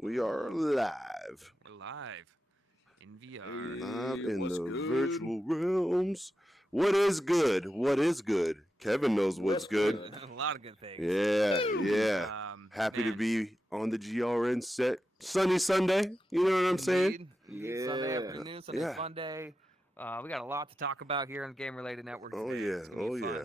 We are live. We're live in VR. Live in what's the good? virtual realms. What is good? What is good? Kevin knows what's good. A lot of good things. Yeah. Happy to Man. be on the GRN set. Sunny Sunday. You know what I'm saying? Indeed. Sunday Yeah. afternoon, Sunday Yeah. fun day. We got a lot to talk about here on Game Related Network Oh, today. yeah. It's gonna be Oh, yeah.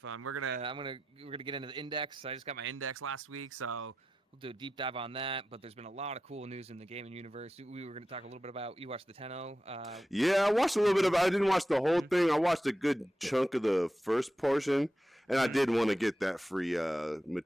fun. We're gonna get into the index. I just got my index last week, so we'll do a deep dive on that. But there's been a lot of cool news in the gaming universe. We were gonna talk a little bit about. You watched the 10-0. Yeah, I watched a little bit of it. I didn't watch the whole thing. I watched a good chunk of the first portion, and I did want to get that free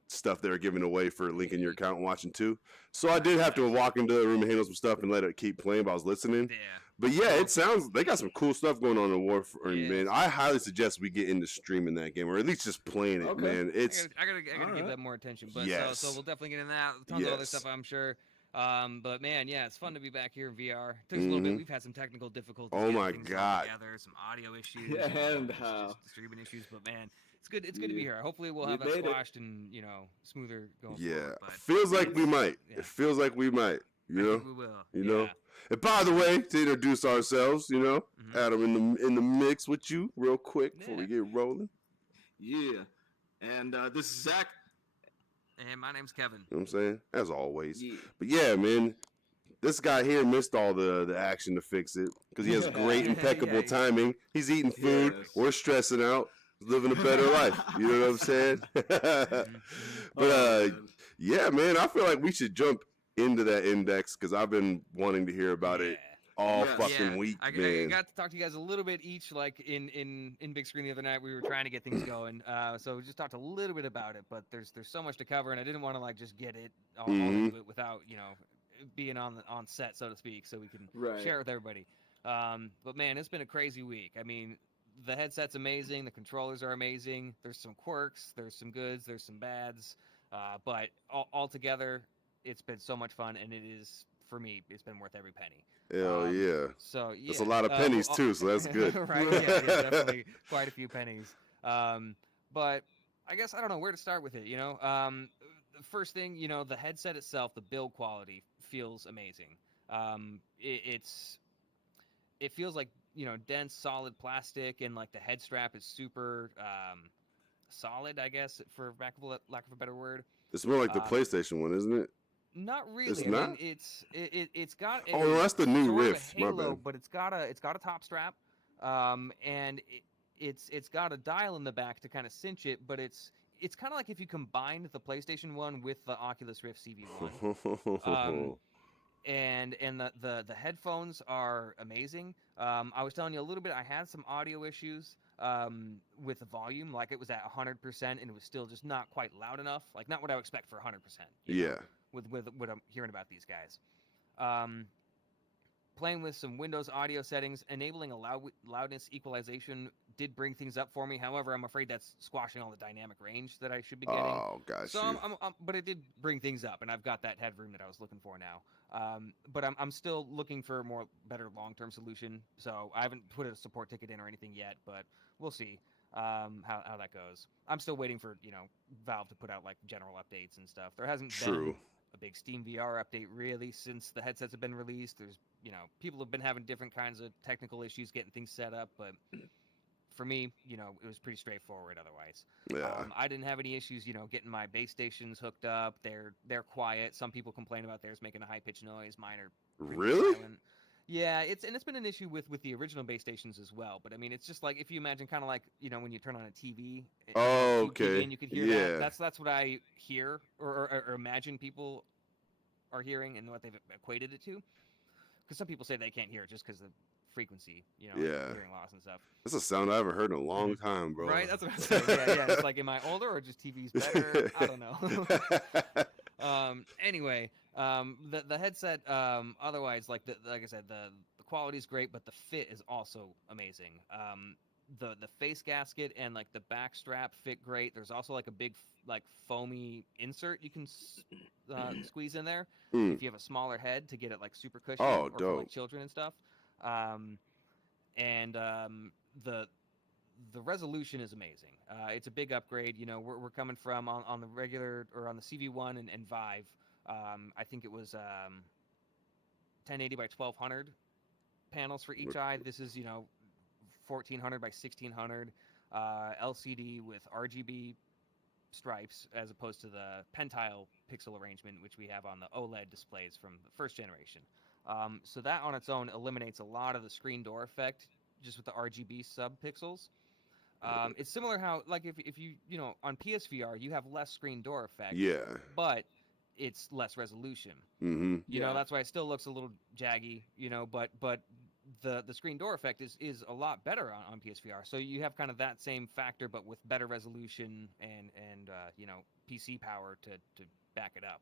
stuff they were giving away for linking your account and watching too. So I did have to walk into the room and handle some stuff and let it keep playing, but I was listening. Yeah. But yeah, it sounds they got some cool stuff going on in Warframe, Yeah, man. I highly suggest we get into streaming that game, or at least just playing it, Okay. man. It's I gotta give right. that more attention. But Yes. so we'll definitely get in that. Tons of other Yes. stuff, I'm sure. But man, yeah, it's fun to be back here in VR. Took us a little bit. We've had some technical difficulties. Oh getting my things all God. together, some audio issues, And just distributing issues. But man, it's good. It's good to be You- here. Hopefully, we'll you have that made it. squashed and smoother going yeah, forward. But feels like we might. Yeah. It feels like we might. You I know. think we will. You Yeah. know. And by the way, to introduce ourselves, Adam in the mix with you real quick before we Yeah. get rolling. Yeah. And this is Zach. And my name's Kevin. You know what I'm saying? As always. Yeah. But yeah, man, this guy here missed all the action to fix it because he has great, impeccable Yeah. timing. He's eating food. Yes. We're stressing out. Living a better life. You know what I'm saying? But man. yeah, man, I feel like we should jump into that index because I've been wanting to hear about it Yeah. all Yes. fucking week, I man. got to talk to you guys a little bit each, like in big screen the other night. We were trying to get things going, so we just talked a little bit about it. But there's so much to cover, and I didn't want to like just get it all into it without being on set, so to speak, so we can Right. share it with everybody. But man, it's been a crazy week. I mean, the headset's amazing, the controllers are amazing. There's some quirks, there's some goods, there's some bads, but all together, it's been so much fun, and it is. For me, it's been worth every penny. Hell yeah. So yeah, That's a lot of pennies too, so that's good. right? Yeah, definitely quite a few pennies. But I guess I don't know where to start with it. The first thing, the headset itself, the build quality feels amazing. It feels like dense, solid plastic, and like the head strap is super solid. I guess for lack of a better word. It's more like the PlayStation one, isn't it? Not really. It's I not? mean, it's got. Oh, no, that's the new sort of a Rift. My Halo, bad. but it's got a top strap, and it's got a dial in the back to kind of cinch it. But it's kind of like if you combined the PlayStation 1 with the Oculus Rift CV1. And the headphones are amazing. I was telling you a little bit. I had some audio issues with the volume, like it was at 100%, and it was still just not quite loud enough. Like not what I would expect for 100%. Yeah. With what I'm hearing about these guys. Playing with some Windows audio settings, enabling a loudness equalization did bring things up for me. However, I'm afraid that's squashing all the dynamic range that I should be getting. Oh, gosh. So but it did bring things up, and I've got that headroom that I was looking for now. But I'm still looking for a better long-term solution. So I haven't put a support ticket in or anything yet, but we'll see how that goes. I'm still waiting for Valve to put out like general updates and stuff. There hasn't been a big Steam VR update really since the headsets have been released. There's people have been having different kinds of technical issues getting things set up, but for me, it was pretty straightforward otherwise. Yeah. I didn't have any issues, getting my base stations hooked up. They're quiet. Some people complain about theirs making a high pitched noise. Mine are Really? silent. Yeah, it's been an issue with the original base stations as well. But I mean, it's just like if you imagine kind of like when you turn on a TV. Oh, TV okay. and you could hear Yeah. that. That's what I hear or imagine people are hearing and what they've equated it to. Because some people say they can't hear it just because of frequency, Yeah. hearing loss and stuff. That's a sound I haven't heard in a long time, bro. Right? That's what I'm saying. Yeah. It's like, am I older or just TV's better? I don't know. Anyway, the headset, otherwise, like I said, the quality's great, but the fit is also amazing. The face gasket and like the back strap fit great. There's also like a big like foamy insert you can squeeze in there if you have a smaller head to get it like super cushy Oh, or for dope. like children and stuff. The resolution is amazing. It's a big upgrade. We're coming from on the regular or on the CV1 and Vive. I think it was 1080 by 1200 panels for each eye. This is 1400 by 1600 LCD with RGB stripes as opposed to the pentile pixel arrangement which we have on the OLED displays from the first generation. So that on its own eliminates a lot of the screen door effect just with the RGB subpixels. It's similar how like if you on PSVR you have less screen door effect, Yeah. but it's less resolution. Mm-hmm. That's why it still looks a little jaggy, but the screen door effect is a lot better on PSVR. So you have kind of that same factor, but with better resolution and PC power to back it up.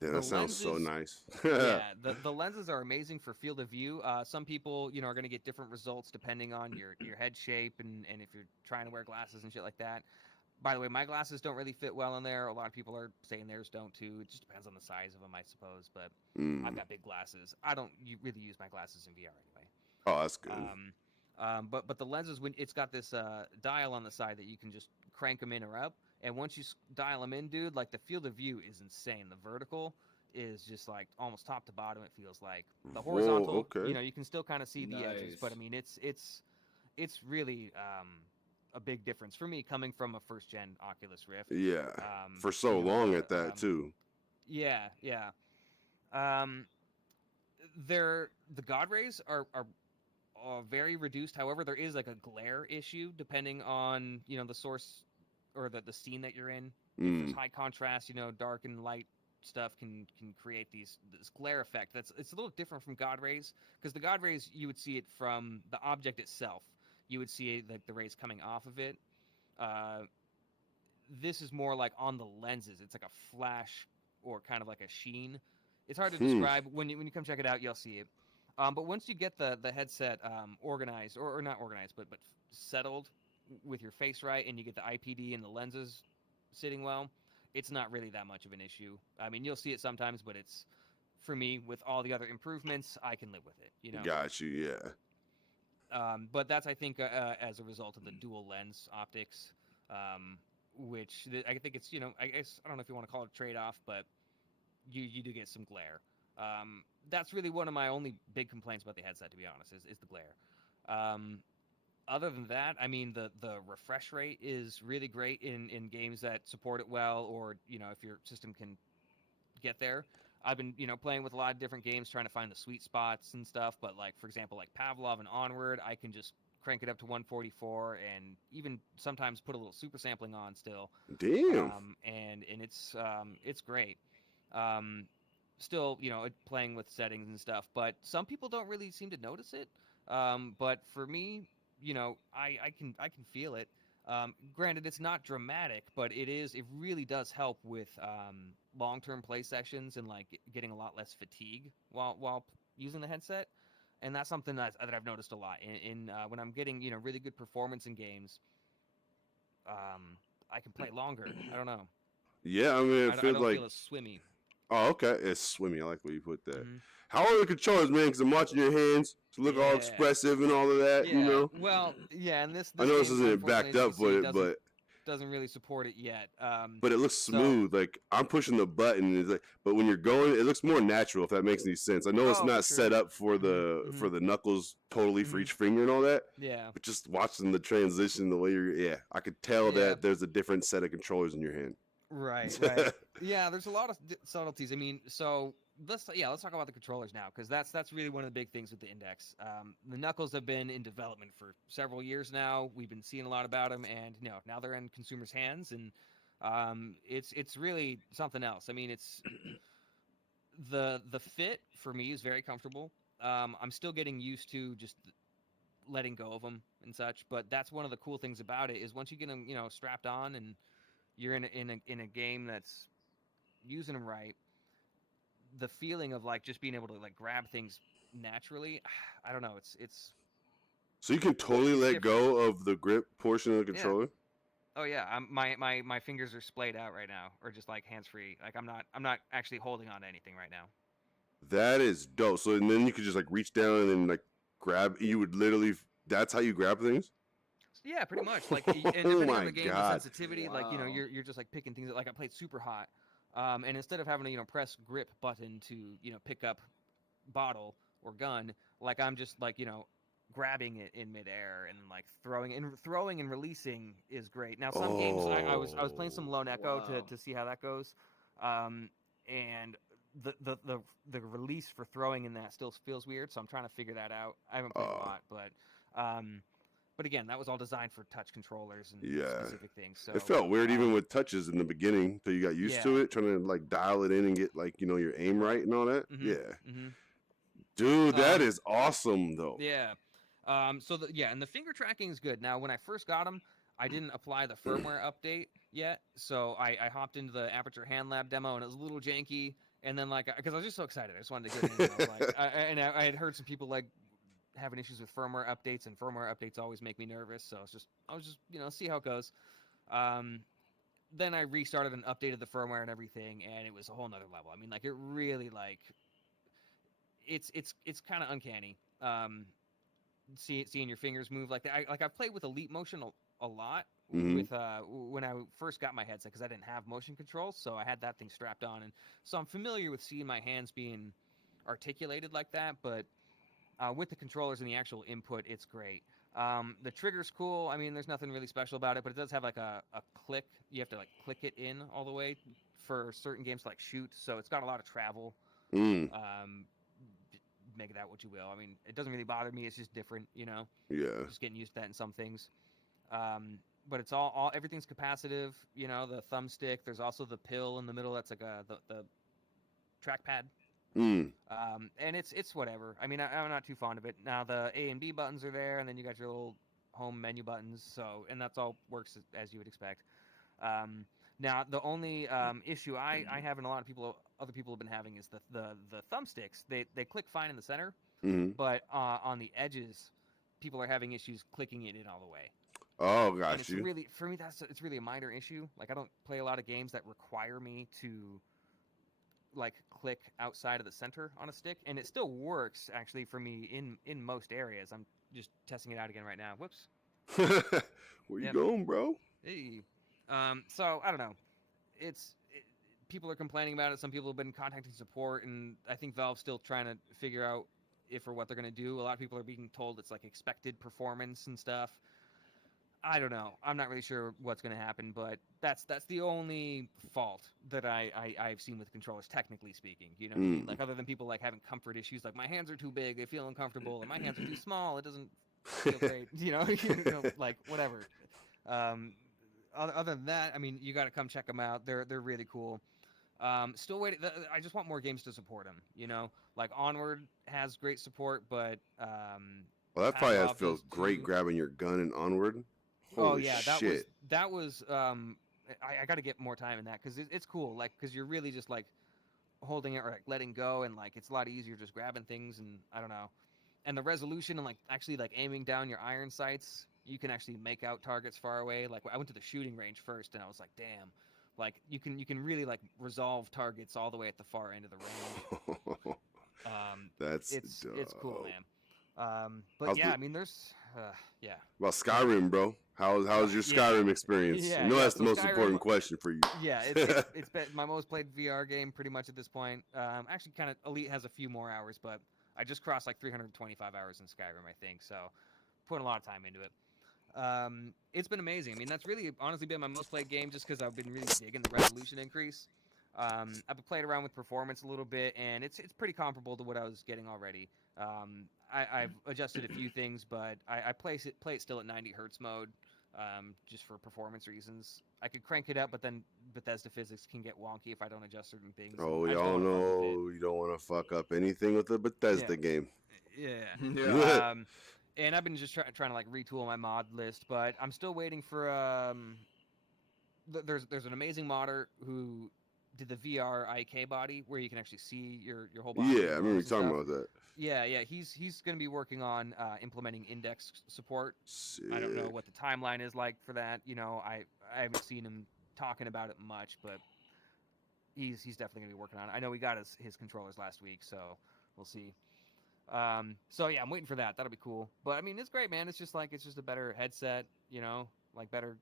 Yeah, The that sounds so lenses, nice. yeah, the lenses are amazing for field of view. Some people, are going to get different results depending on your head shape and if you're trying to wear glasses and shit like that. By the way, my glasses don't really fit well in there. A lot of people are saying theirs don't too. It just depends on the size of them, I suppose. But I've got big glasses. I don't really use my glasses in VR anyway. Oh, that's good. But the lenses, when it's got this dial on the side that you can just crank them in or up, and once you dial them in, dude, like the field of view is insane. The vertical is just like almost top to bottom. It feels like the horizontal. Whoa, okay. You can still kind of see the edges, but I mean, it's really a big difference for me coming from a first gen Oculus Rift. Yeah, for so long at that too. Yeah. The God rays are very reduced. However, there is like a glare issue depending on the source or the scene that you're in. If it's high contrast, dark and light stuff can create this glare effect. It's a little different from God rays, because the God rays you would see it from the object itself. You would see like the rays coming off of it. This is more like on the lenses. It's like a flash or kind of like a sheen. It's hard to describe. When you come check it out, you'll see it. But once you get the headset organized, or not organized, but settled with your face right, and you get the IPD and the lenses sitting well, it's not really that much of an issue. I mean, you'll see it sometimes, but it's, for me, with all the other improvements, I can live with it. Got you, yeah. But that's, I think, as a result of the dual lens optics, which I think it's, I guess, I don't know if you want to call it a trade-off, but you do get some glare. That's really one of my only big complaints about the headset, to be honest, is the glare. Other than that, I mean, the refresh rate is really great in games that support it well, or, if your system can get there. I've been, playing with a lot of different games, trying to find the sweet spots and stuff, but, like, for example, like Pavlov and Onward, I can just crank it up to 144 and even sometimes put a little super sampling on still. Damn. And it's great. Still, playing with settings and stuff, but some people don't really seem to notice it. But for me, I can feel it. Granted, it's not dramatic, but it really does help with long-term play sessions and like getting a lot less fatigue while using the headset. And that's something that I've noticed a lot in when I'm getting really good performance in games. I can play longer. I don't know. Yeah, I mean, I don't feel as swimmy. Oh, okay. It's swimmy. I like where you put that. Mm-hmm. How are the controllers, man? Because I'm watching your hands to look all expressive and all of that, Well, yeah, and this I know this game, isn't backed up for it, but doesn't really support it yet. But it looks smooth. Like, I'm pushing the button, and it's like, but when you're going, it looks more natural, if that makes any sense. I know it's not set up for the knuckles totally for each finger and all that. Yeah. But just watching the transition, the way I could tell that there's a different set of controllers in your hand. Right. Yeah, there's a lot of subtleties. I mean, so let's talk about the controllers now, because that's really one of the big things with the Index. The Knuckles have been in development for several years now. We've been seeing a lot about them, and now they're in consumers' hands, and it's really something else. I mean, it's the fit for me is very comfortable. I'm still getting used to just letting go of them and such, but that's one of the cool things about it is once you get them strapped on and you're in a game that's using them right, the feeling of like just being able to like grab things naturally, I don't know, it's so you can totally let go of the grip portion of the controller. Oh yeah, my fingers are splayed out right now, or just like hands free. Like I'm not actually holding on to anything right now. That is dope. So and then you could just like reach down and then like grab. You would literally. That's how you grab things. Yeah, pretty much. Like, and depending on the game, the sensitivity, wow. like you're just like picking things. Like I played Super Hot, And instead of having to press grip button to pick up bottle or gun, like I'm just like grabbing it in midair and like throwing and releasing is great. Now some games I was playing some Lone Echo Wow. to see how that goes, and the release for throwing in that still feels weird, so I'm trying to figure that out. I haven't played a lot, but again, that was all designed for touch controllers and Yeah. specific things. So It felt weird even with touches in the beginning until you got used to yeah. it, trying to like dial it in and get like your aim right and all that. Mhm. Yeah, Mhm. dude, that Um, is awesome though. Yeah. And the finger tracking is good. Now, when I first got them, I didn't apply the firmware update yet, so I hopped into the Aperture Hand Lab demo, and it was a little janky. And then, like, because I was just so excited, I just wanted to get in. And I was like, I had heard some people like having issues with firmware updates, and firmware updates always make me nervous. So I was just see how it goes. Um, then I restarted and updated the firmware and everything, and it was a whole nother level. I mean, like, it really like it's kind of uncanny. Seeing your fingers move like that. I've played with Elite Motion a lot Mhm. with when I first got my headset because I didn't have motion controls, so I had that thing strapped on, and so I'm familiar with seeing my hands being articulated like that. But with the controllers and the actual input, it's great. The trigger's cool. I mean, there's nothing really special about it, but it does have like a click. You have to like click it in all the way for certain games to like shoot. So it's got a lot of travel. Mm. Um, Make that what you will. I mean, it doesn't really bother me. It's just different, Yeah. Just getting used to that in some things. But it's all everything's capacitive. The thumbstick. There's also the pill in the middle. That's like the trackpad. Mm. And it's whatever. I mean, I'm not too fond of it. Now the A and B buttons are there, and then you got your little home menu buttons. So, and that's all works as you would expect. Now the only issue I have and a lot of other people have been having is the thumbsticks. They click fine in the center, Mhm. but on the edges, people are having issues clicking it in all the way. Oh, And got it's you. really for me it's really a minor issue. Like I don't play a lot of games that require me to like click outside of the center on a stick, and it still works actually for me in most areas. I'm just testing it out again right now. Whoops. Where you Yep. going, bro? Hey. So I don't know. People are complaining about it. Some people have been contacting support, and I think Valve's still trying to figure out if or what they're going to do. A lot of people are being told it's like expected performance and stuff. I don't know. I'm not really sure what's going to happen, but that's the only fault that I've seen with controllers, technically speaking. You know what I mean? Mm. Like other than people like having comfort issues, like my hands are too big, they feel uncomfortable, and my hands are too small, it doesn't feel great. Like whatever. Um, other than that, I mean, you got to come check them out. They're really cool. Still waiting. I just want more games to support them. Like Onward has great support, but Well, that probably has Pavlov felt does great too. grabbing your gun and Onward. Oh Holy yeah, shit. that was. I got to get more time in that because it's cool. Like because you're really just like holding it or like letting go, and like it's a lot easier just grabbing things, and I don't know. And the resolution and like actually like aiming down your iron sights, you can actually make out targets far away. Like I went to the shooting range first, and I was like, damn, like you can really like resolve targets all the way at the far end of the range. That's It's cool, dope. man. But How's yeah, the I mean, there's yeah. about Go ahead. Skyrim, bro? How's your Yeah, Skyrim experience? I know yeah. that's the So most Skyrim, important question for you. yeah, it's been my most played VR game pretty much at this point. Actually, kind of Elite has a few more hours, but I just crossed like 325 hours in Skyrim, I think. So putting a lot of time into it. It's been amazing. I mean, that's really honestly been my most played game just because I've been really digging the resolution increase. I've played around with performance a little bit, and it's pretty comparable to what I was getting already. I've adjusted a few things, but I play it still at 90 hertz mode, just for performance reasons. I could crank it up, but then Bethesda physics can get wonky if I don't adjust certain things. Oh, I just don't y'all want to fuck with it. know you don't want to fuck up anything with the Yeah, Bethesda game. Yeah. yeah. And I've been just trying to like retool my mod list, but I'm still waiting for there's an amazing modder who did the VR IK body where you can actually see your whole body Yeah, I and remember you glows and talking stuff. about that. Yeah. He's going to be working on implementing index support. I don't know Sick. what the timeline is like for that. I haven't seen him talking about it much, but he's definitely going to be working on it. I know he got his controllers last week, so we'll see. So yeah, I'm waiting for that. That'll be cool. But I mean, it's great, man. It's just a better headset, like better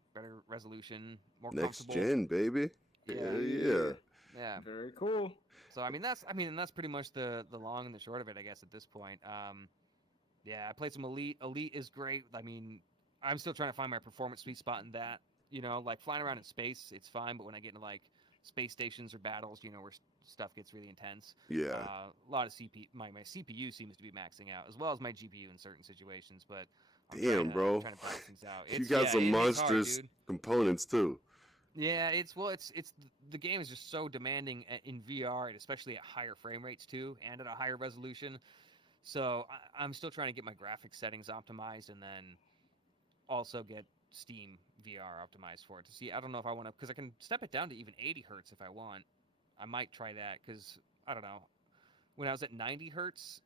resolution, more Next comfortable. gen, baby. Yeah. Hell yeah. Yeah. Very cool. So that's pretty much the long and the short of it, I guess, at this point. Yeah, I played some Elite. Elite is great. I mean, I'm still trying to find my performance sweet spot in that. You know, like flying around in space, it's fine, but when I get into like space stations or battles, you know, where stuff gets really intense, Yeah. a lot of my CPU seems to be maxing out, as well as my GPU in certain situations. But Damn, bro. trying to balance things out. You got some It's hard, monstrous dude. components too. Yeah, the game is just so demanding in VR, and especially at higher frame rates too, and at a higher resolution. So I'm still trying to get my graphics settings optimized, and then also get Steam VR optimized for it to see. I don't know if I want to, because I can step it down to even 80 hertz if I want. I might try that because I don't know. When I was at 90 hertz,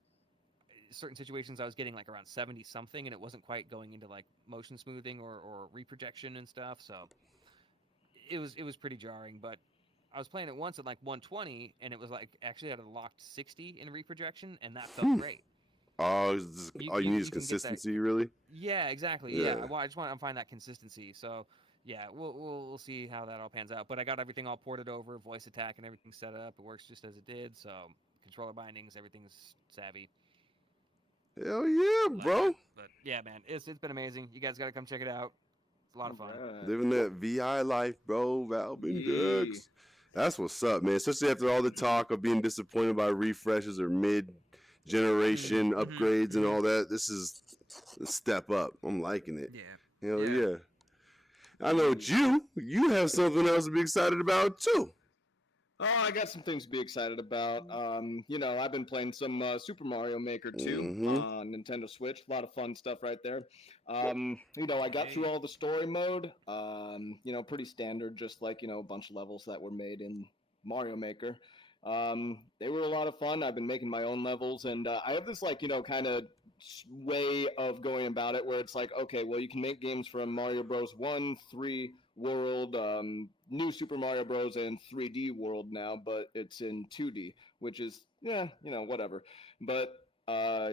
certain situations I was getting like around 70 something, and it wasn't quite going into like motion smoothing or reprojection and stuff. So it was pretty jarring. But I was playing it once at like 120, and it was like actually had a locked 60 in reprojection, and that felt great. Oh, all you need is can get that- consistency, really. Yeah, exactly. Yeah. Yeah, I just want to find that consistency. So, yeah, we'll see how that all pans out. But I got everything all ported over, voice attack and everything set up. It works just as it did. So, controller bindings, everything's savvy. Hell yeah, bro. But yeah, man, it's been amazing. You guys got to come check it out. It's a lot of fun. Alright. Living that VI life, bro. Valve and Yeah. Dux. That's what's up, man. Especially after all the talk of being disappointed by refreshes or mid-generation upgrades and all that. This is a step up. I'm liking it. Yeah. Hell Yeah. yeah. I know you have something else to be excited about too. Oh, I got some things to be excited about. I've been playing some Super Mario Maker 2 Mhm. on Nintendo Switch. A lot of fun stuff right there. I got through all the story mode. Pretty standard, just like, a bunch of levels that were made in Mario Maker. They were a lot of fun. I've been making my own levels, and I have this, kind of way of going about it where it's like, okay, well, you can make games from Mario Bros. 1, 3, World, New Super Mario Bros. And 3D World now, but it's in 2D, which is, whatever. But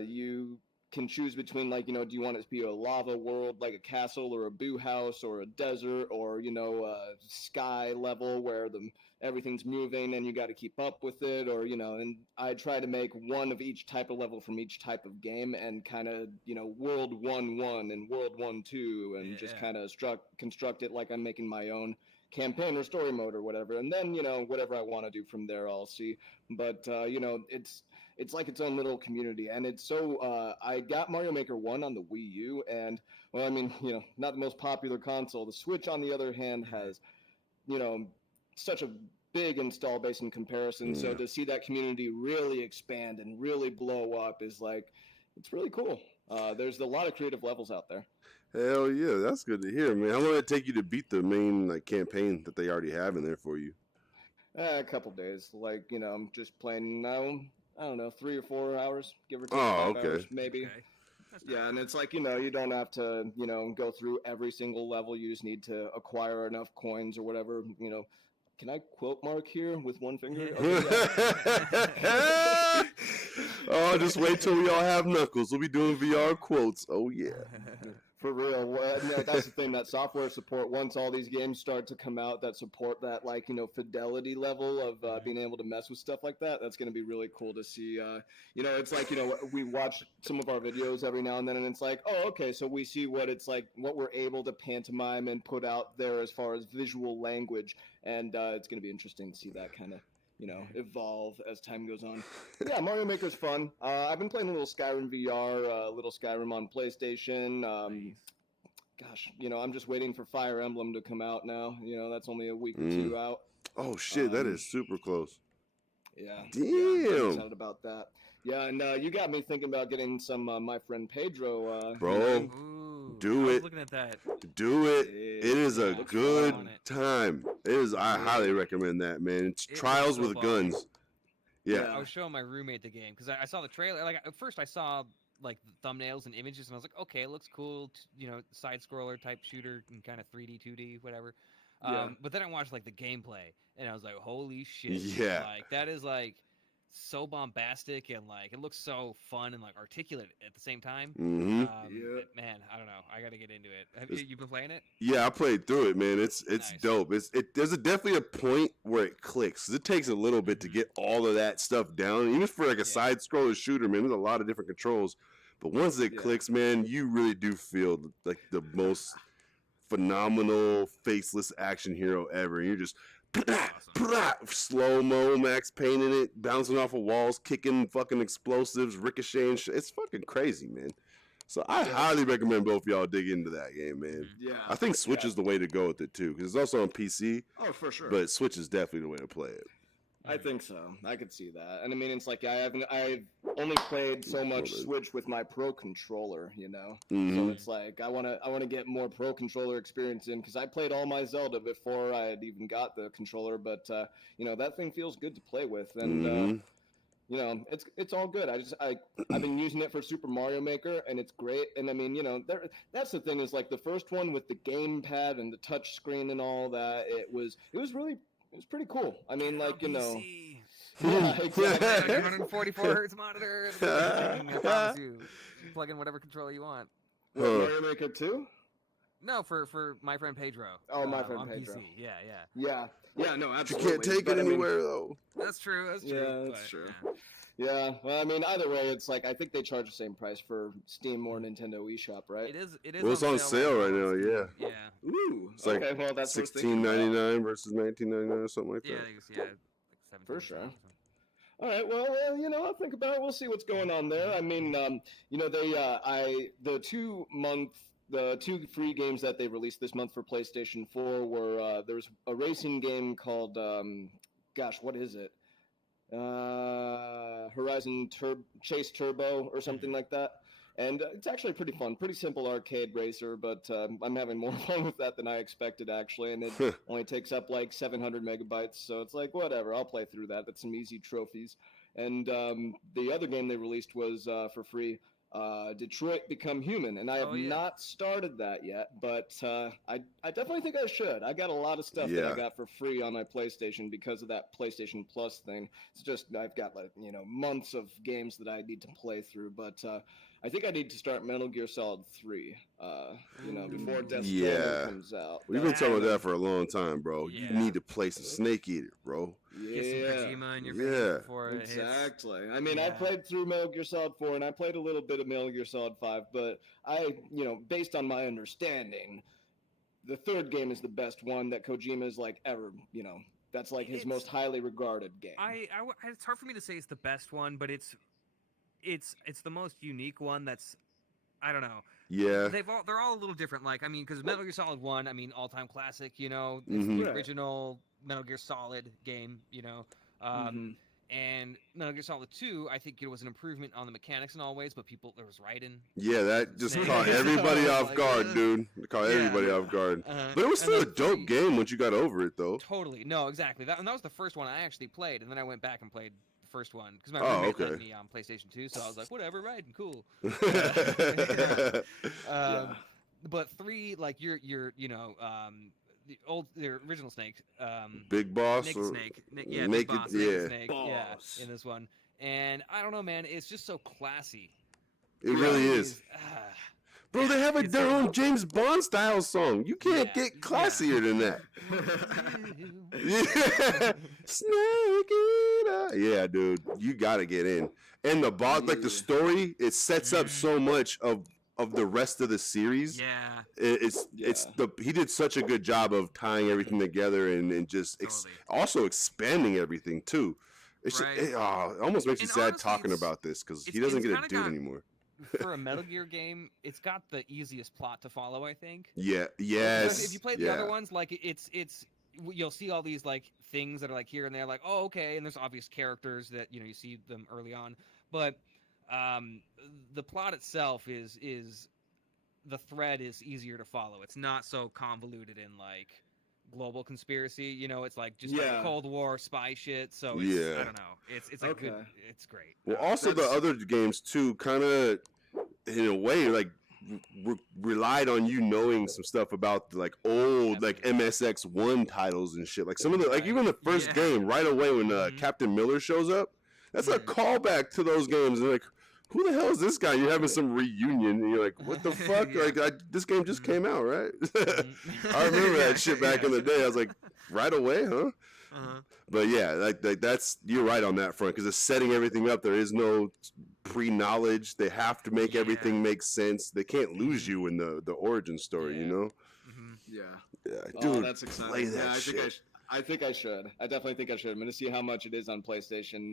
you can choose between, do you want it to be a lava world, like a castle or a boo house or a desert or, a sky level where everything's moving and you got to keep up with it, or and I try to make one of each type of level from each type of game and kind of world 1-1 and world 1-2 and just kind of construct it like I'm making my own campaign or story mode or whatever, and then whatever I want to do from there I'll see. But it's like its own little community, and it's so I got Mario Maker 1 on the Wii U, and well, I mean, not the most popular console. The Switch on the other hand has such a big install base in comparison. So to see that community really expand and really blow up is it's really cool. There's a lot of creative levels out there. Hell yeah, that's good to hear, man. How long did it take you to beat the main campaign that they already have in there for you? A couple days. I'm just playing now. I don't know, 3 or 4 hours, give or take. Oh, 5 okay. hours, maybe. Okay. That's not Yeah, bad. and it's you don't have to, go through every single level. You just need to acquire enough coins or whatever. Can I quote mark here with one finger? Okay, yeah. Oh, just wait till we all have knuckles. We'll be doing VR quotes. Oh yeah. For real. Well, that's the thing, that software support, once all these games start to come out that support that fidelity level of being able to mess with stuff like that, that's going to be really cool to see. It's we watch some of our videos every now and then, and it's like, oh, okay, so we see what it's like, what we're able to pantomime and put out there as far as visual language, and it's going to be interesting to see that kind of evolve as time goes on. Yeah, Mario Maker's fun. I've been playing a little Skyrim VR, a little Skyrim on PlayStation. Gosh, I'm just waiting for Fire Emblem to come out now. That's only a week or 2 out. Oh shit, that is super close. Yeah. Damn. Yeah, I'm excited about that. Yeah, and you got me thinking about getting some My Friend Pedro. Bro, Ooh, do I was it. looking at that. Do it. Yeah, It is a looks good fun. time. It is. I highly recommend that, man. It's It looks Trials so with fun. guns. Yeah. Yeah. I was showing my roommate the game because I saw the trailer. Like at first, I saw like the thumbnails and images, and I was like, okay, it looks cool. Side scroller type shooter and kind of 3D, 2D, whatever. Yeah. But then I watched like the gameplay, and I was like, holy shit! Yeah. Like that is like so bombastic and like it looks so fun and like articulate at the same time. Mm-hmm. Man, I don't know. I got to get into it. Have It's- you been playing it? Yeah, I played through it, man. It's Nice. dope. There's definitely a point where it clicks. 'Cause it takes a little bit to get all of that stuff down. Even for like a side scroller shooter, man, there's a lot of different controls. But once it clicks, man, you really do feel like the most phenomenal faceless action hero ever. You're just slow mo, Max Payne in it, bouncing off of walls, kicking fucking explosives, ricocheting. It's fucking crazy, man. So I highly recommend both of y'all dig into that game, man. Yeah. I think Switch is the way to go with it too, because it's also on PC. Oh, for sure. But Switch is definitely the way to play it. I think so. I could see that. And I mean, it's like I've only played so much Switch with my Pro controller, you know. Mm-hmm. So it's like I wanna get more Pro controller experience in because I played all my Zelda before I had even got the controller. But you know, that thing feels good to play with, and you know, it's all good. I've been using it for Super Mario Maker, and it's great. And I mean, you know, that's the thing is like the first one with the gamepad and the touch screen and all that. It was pretty cool. I mean, like, you know. Yeah, exactly. 144 hertz monitor. I promise you, plug in whatever controller you want. Mario Maker 2? No, for my friend Pedro. Oh, my friend on Pedro. PC. Yeah. Yeah, no, You absolutely. can't take it anywhere though. That's true. That's true. Yeah, that's true. Yeah, well, I mean, either way, it's like I think they charge the same price for Steam or Nintendo eShop, right? It is. It is. Well, it's on sale right now. Yeah, Yeah. Ooh. it's like Okay, well, that's worth $16.99 thinking about. versus $19.99 or something like that. Yeah. I think it's, like 17. For sure. All right, well, you know, I'll think about it. We'll see what's going on there. I mean, you know, the 2 free games that they released this month for PlayStation 4 were there was a racing game called gosh, what is it? Horizon Chase Turbo or something like that. And it's actually pretty fun, pretty simple arcade racer, but I'm having more fun with that than I expected, actually. And it only takes up like 700 megabytes, so it's like, whatever, I'll play through that. That's some easy trophies. And the other game they released was for free, Detroit Become Human, and I have not started that yet, but I definitely think I should. I got a lot of stuff that I got for free on my PlayStation because of that PlayStation Plus thing. It's just I've got like, you know, months of games that I need to play through, but I think I need to start Metal Gear Solid 3, you know, before Death Stranding comes out. We've been talking about that for a long time, bro. You need to play some Snake Eater, bro. Get some Kojima in your face before it hits. Exactly. I mean, I played through Metal Gear Solid 4, and I played a little bit of Metal Gear Solid 5, but you know, based on my understanding, the third game is the best one that Kojima has like ever, you know, that's like his most highly regarded game. It's hard for me to say it's the best one, but it's the most unique one. That's, I don't know. Yeah. They're all a little different. Like, I mean, because Metal Gear Solid 1, I mean, all-time classic, you know, it's the original Metal Gear Solid game, you know. And Metal Gear Solid 2, I think it was an improvement on the mechanics in all ways, but there was Raiden. Yeah, that just caught everybody off guard, dude. It caught everybody off guard. But it was still a dope game once you got over it, though. Totally. No, exactly. That was the first one I actually played, and then I went back and played the first one because my roommate let me on PlayStation 2, so I was like, whatever, Raiden, cool. But 3, like you're you know, the original Snake, Big Boss, Naked Snake, Naked Boss, Snake, in this one, and I don't know, man, it's just so classy. It really is. Bro, they have their own James Bond style song. You can't get classier than that. Snake Eater. Yeah, dude, you gotta get in. And the boss, like the story, it sets up so much of the rest of the series. He did such a good job of tying everything together and just also expanding everything too. It almost makes you sad talking about this because he doesn't get to do it anymore. For a Metal Gear game, it's got the easiest plot to follow, I think. Yes. Because if you play the other ones, like it's you'll see all these like things that are like here and there, like, oh, okay, and there's obvious characters that, you know, you see them early on, but the plot itself is the thread is easier to follow. It's not so convoluted in like global conspiracy, you know, it's like just like Cold War spy shit. So it's, I don't know, it's like good, it's great. Well, also the other games too, kind of in a way like relied on you knowing some stuff about the, like old like MSX1 titles and shit. Like some of the like even the first game right away when Captain Miller shows up. That's a callback to those games. And like, who the hell is this guy? You're having some reunion, and you're like, what the fuck? Yeah. Like, this game just came out, right? I remember that shit back in the day. I was like, right away, huh? Uh-huh. But yeah, like that's you're right on that front because it's setting everything up. There is no pre-knowledge. They have to make everything make sense. They can't lose you in the origin story, you know? Yeah. Yeah, Oh, dude, that's exciting. play that Yeah, shit. I think I should. I definitely think I should. I'm gonna see how much it is on PlayStation.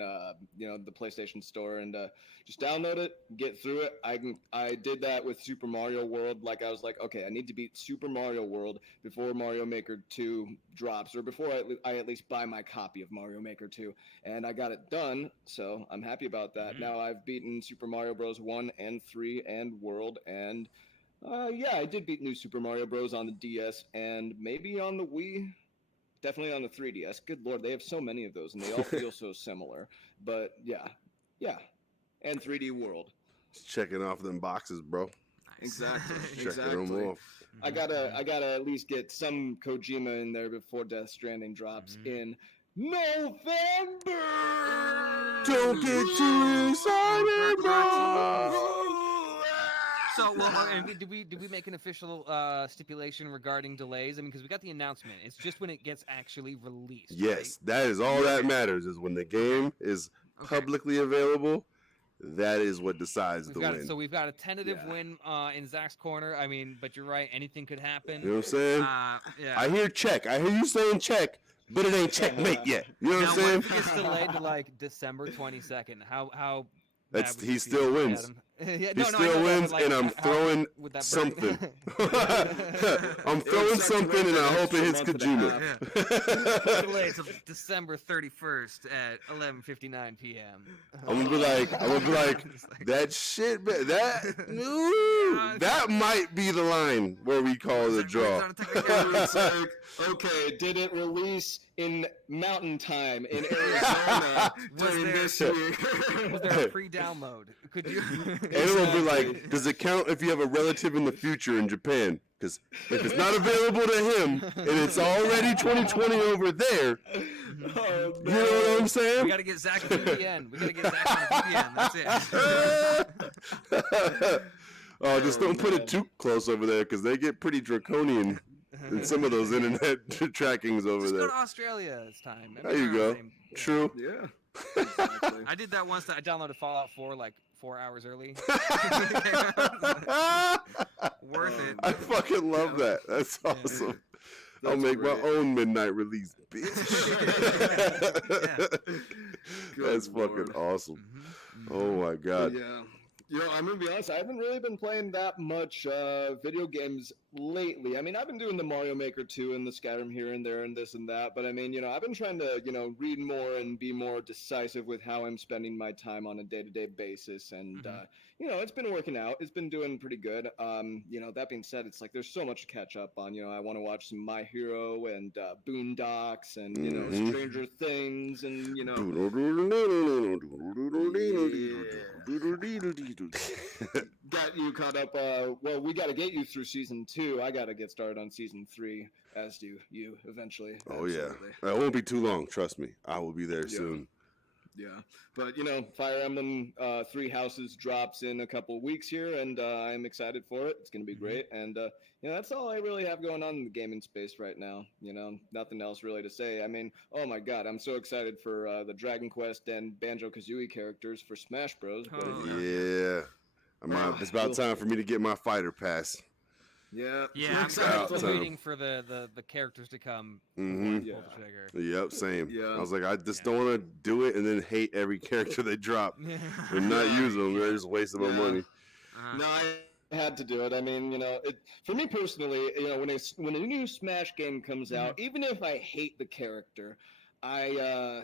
The PlayStation Store, and just download it, get through it. I did that with Super Mario World. Like I was like, okay, I need to beat Super Mario World before Mario Maker 2 drops, or before I at least buy my copy of Mario Maker 2. And I got it done, so I'm happy about that. Now I've beaten Super Mario Bros. 1 and 3 and World, and yeah, I did beat New Super Mario Bros. On the DS and maybe on the Wii. Definitely on the 3DS. Good lord, they have so many of those, and they all feel so similar. But yeah, and 3D World. Just checking off them boxes, bro. Exactly. Checking them off. I gotta at least get some Kojima in there before Death Stranding drops in November. Don't get too excited, bro. So, and did we make an official stipulation regarding delays? I mean, because we got the announcement. It's just when it gets actually released. Yes, right? that is all that matters. Is when the game is publicly available. That is what decides the win. So we've got a tentative win in Zach's corner. I mean, but you're right. Anything could happen. You know what I'm saying? Yeah. I hear check. I hear you saying check, but it ain't checkmate yet. You know what I'm saying? It's delayed to like December 22nd. How That's bad would he you still feel, wins. Adam? Yeah, He still wins, and I'm throwing something. I'm throwing something, and I hope it hits Kojima. Delayed till December 31st at 11:59 p.m. I'm gonna be like, that shit, man, that might be the line where we call it a draw. It's like, okay, did it release in Mountain Time in Arizona during this week? Was there a pre-download? Could you? And it'll be like, does it count if you have a relative in the future in Japan? Because if it's not available to him and it's already 2020 over there, you know what I'm saying? We gotta get Zach a VPN. We gotta get Zach on a VPN. That's it. Oh, just don't put it too close over there because they get pretty draconian in some of those internet trackings over Just there. go to Australia this time. There you go. True. Yeah. I did that once. I downloaded Fallout 4 like 4 hours early. Worth it. I fucking love that. That's awesome. I'll make my own midnight release, bitch. That's fucking awesome. Oh my god. Yeah. You know, I'm gonna be honest. I haven't really been playing that much video games lately. I mean, I've been doing the Mario Maker 2 and the Skyrim here and there and this and that. But I mean, I've been trying to, read more and be more decisive with how I'm spending my time on a day-to-day basis. And it's been working out. It's been doing pretty good. That being said, it's like there's so much to catch up on. I want to watch some My Hero and Boondocks and Stranger Things and Got you caught up. Well, we got to get you through season 2. I got to get started on season 3, as do you eventually. Oh Absolutely. yeah, it won't be too long. Trust me, I will be there soon. Yeah, but Fire Emblem 3 Houses drops in a couple weeks here, and I'm excited for it. It's gonna be great, and that's all I really have going on in the gaming space right now. Nothing else really to say. I mean, oh my god, I'm so excited for the Dragon Quest and Banjo-Kazooie characters for Smash Bros. But Yeah, it's about time for me to get my fighter pass. Yeah, I'm still waiting for the characters to come. Pull the trigger. Yep, same. Yeah. I was like, I just don't want to do it and then hate every character they drop and not use them. They're just wasting my money. No, I had to do it. I mean, for me personally, when a new Smash game comes out, even if I hate the character, I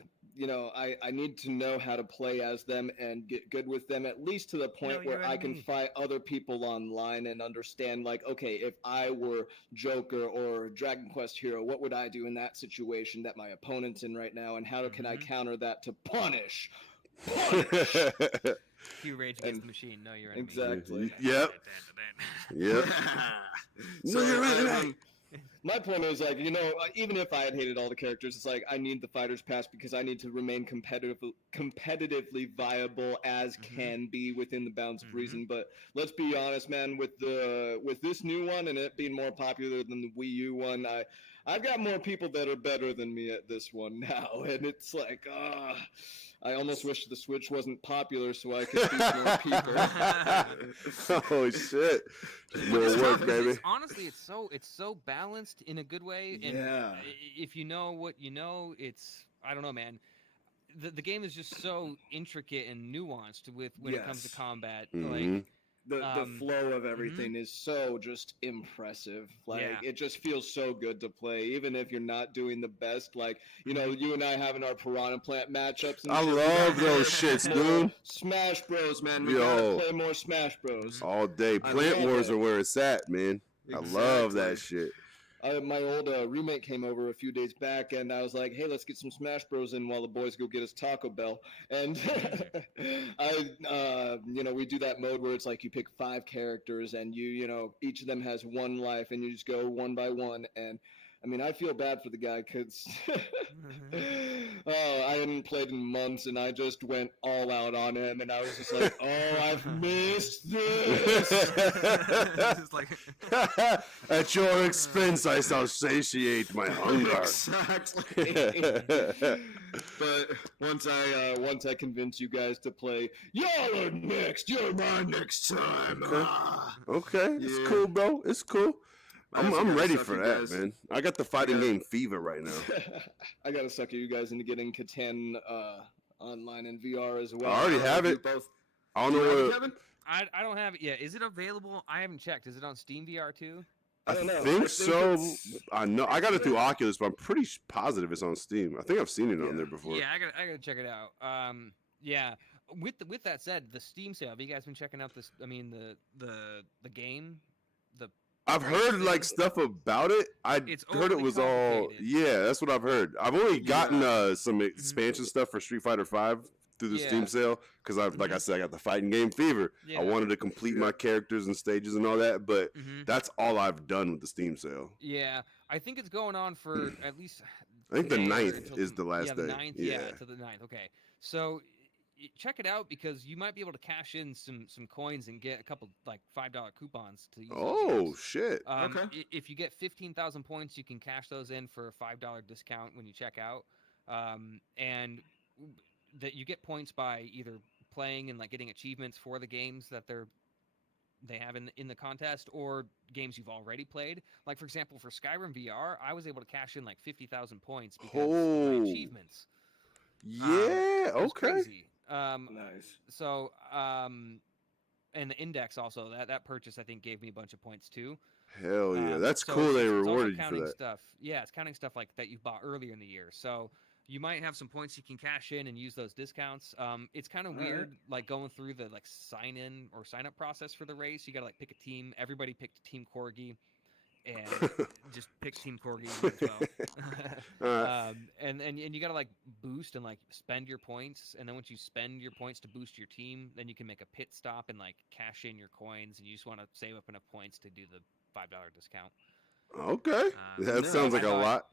need to know how to play as them and get good with them, at least to the point where I can fight other people online and understand, like, okay, if I were Joker or Dragon Quest hero, what would I do in that situation that my opponent's in right now, and how can I counter that to punish? You rage against the machine. No, you're enemy. Exactly. Yep. Yep. So My point is, like, even if I had hated all the characters, it's like I need the Fighters Pass because I need to remain competitively viable as can be within the bounds of reason. But let's be honest, man, with this new one and it being more popular than the Wii U one, I've got more people that are better than me at this one now, and it's like, I almost wish the Switch wasn't popular so I could beat more people. Oh shit! More It's work, tough, 'cause baby. honestly, it's so balanced in a good way. And Yeah. if you know what you know, I don't know, man. The game is just so intricate and nuanced with when it comes to Yes. combat. Mhm. Like, The flow of everything is so just impressive. Like, Yeah. it just feels so good to play, even if you're not doing the best. Like, you and I having our Piranha Plant matchups. And I shit, we love gotta those play shits, more dude. Smash Bros, man. We Yo. gotta play more Smash Bros. All day. I Plant love Wars it. are where it's at, man. I love that Exactly. shit. My old roommate came over a few days back, and I was like, "Hey, let's get some Smash Bros in while the boys go get us Taco Bell." And we do that mode where it's like you pick 5 characters, and each of them has 1 life, and you just go one by one. And I mean, I feel bad for the guy because I hadn't played in months, and I just went all out on him, and I was just like, "Oh, I've missed this." It's like At your expense, I shall satiate my hunger. exactly. But once I convince you guys to play, y'all are next. You're mine next time. Okay. Okay, it's Yeah. cool, bro. It's cool. I also I'm gotta ready suck for you that, guys. man. I got the fighting gotta- game fever right now. I gotta sucker you guys into getting Catan online in VR as well. I already have do it. Both. I don't Do you have know it, what. Kevin? I don't have it yet. Is it available? I haven't checked. Is it on Steam VR too? I don't know. think I think so. it's- I know. I got it through Oculus, but I'm pretty positive it's on Steam. I think I've seen it on there before. Yeah, I gotta check it out. Yeah. With that said, the Steam sale. Have you guys been checking out this? I mean, the game. I've heard like stuff about it. It's heard it overly was all. complicated. Yeah, that's what I've heard. I've only gotten Yeah. some expansion stuff for Street Fighter V through the Yeah. Steam sale because like I said, I got the fighting game fever. Yeah. I wanted to complete my characters and stages and all that, but Mhm. that's all I've done with the Steam sale. Yeah, I think it's going on for at least. I think the today or 9th until is the last yeah, day. The 9th, yeah, to the 9th. Okay, so check it out because you might be able to cash in some coins and get a couple like $5 coupons to use. Oh shit! Okay. If you get 15,000 points, you can cash those in for a $5 discount when you check out, and that you get points by either playing and like getting achievements for the games that they have in the contest or games you've already played. Like for example, for Skyrim VR, I was able to cash in like 50,000 points because of Oh. my achievements. Yeah. It was Okay. crazy. Nice. So and the index also that purchase I think gave me a bunch of points too. Hell yeah, that's So cool. They it's also rewarded you for counting that. stuff. Yeah, it's counting stuff like that you bought earlier in the year. So you might have some points you can cash in and use those discounts. It's kind of Alright. weird, like going through the like sign in or sign up process for the race. You gotta like pick a team. Everybody picked Team Corgi, and just pick Team Corgi as well. Alright. And you gotta like boost and like spend your points, and then once you spend your points to boost your team, then you can make a pit stop and like cash in your coins, and you just want to save up enough points to do the $5 discount. Okay, that yeah, sounds like a I lot.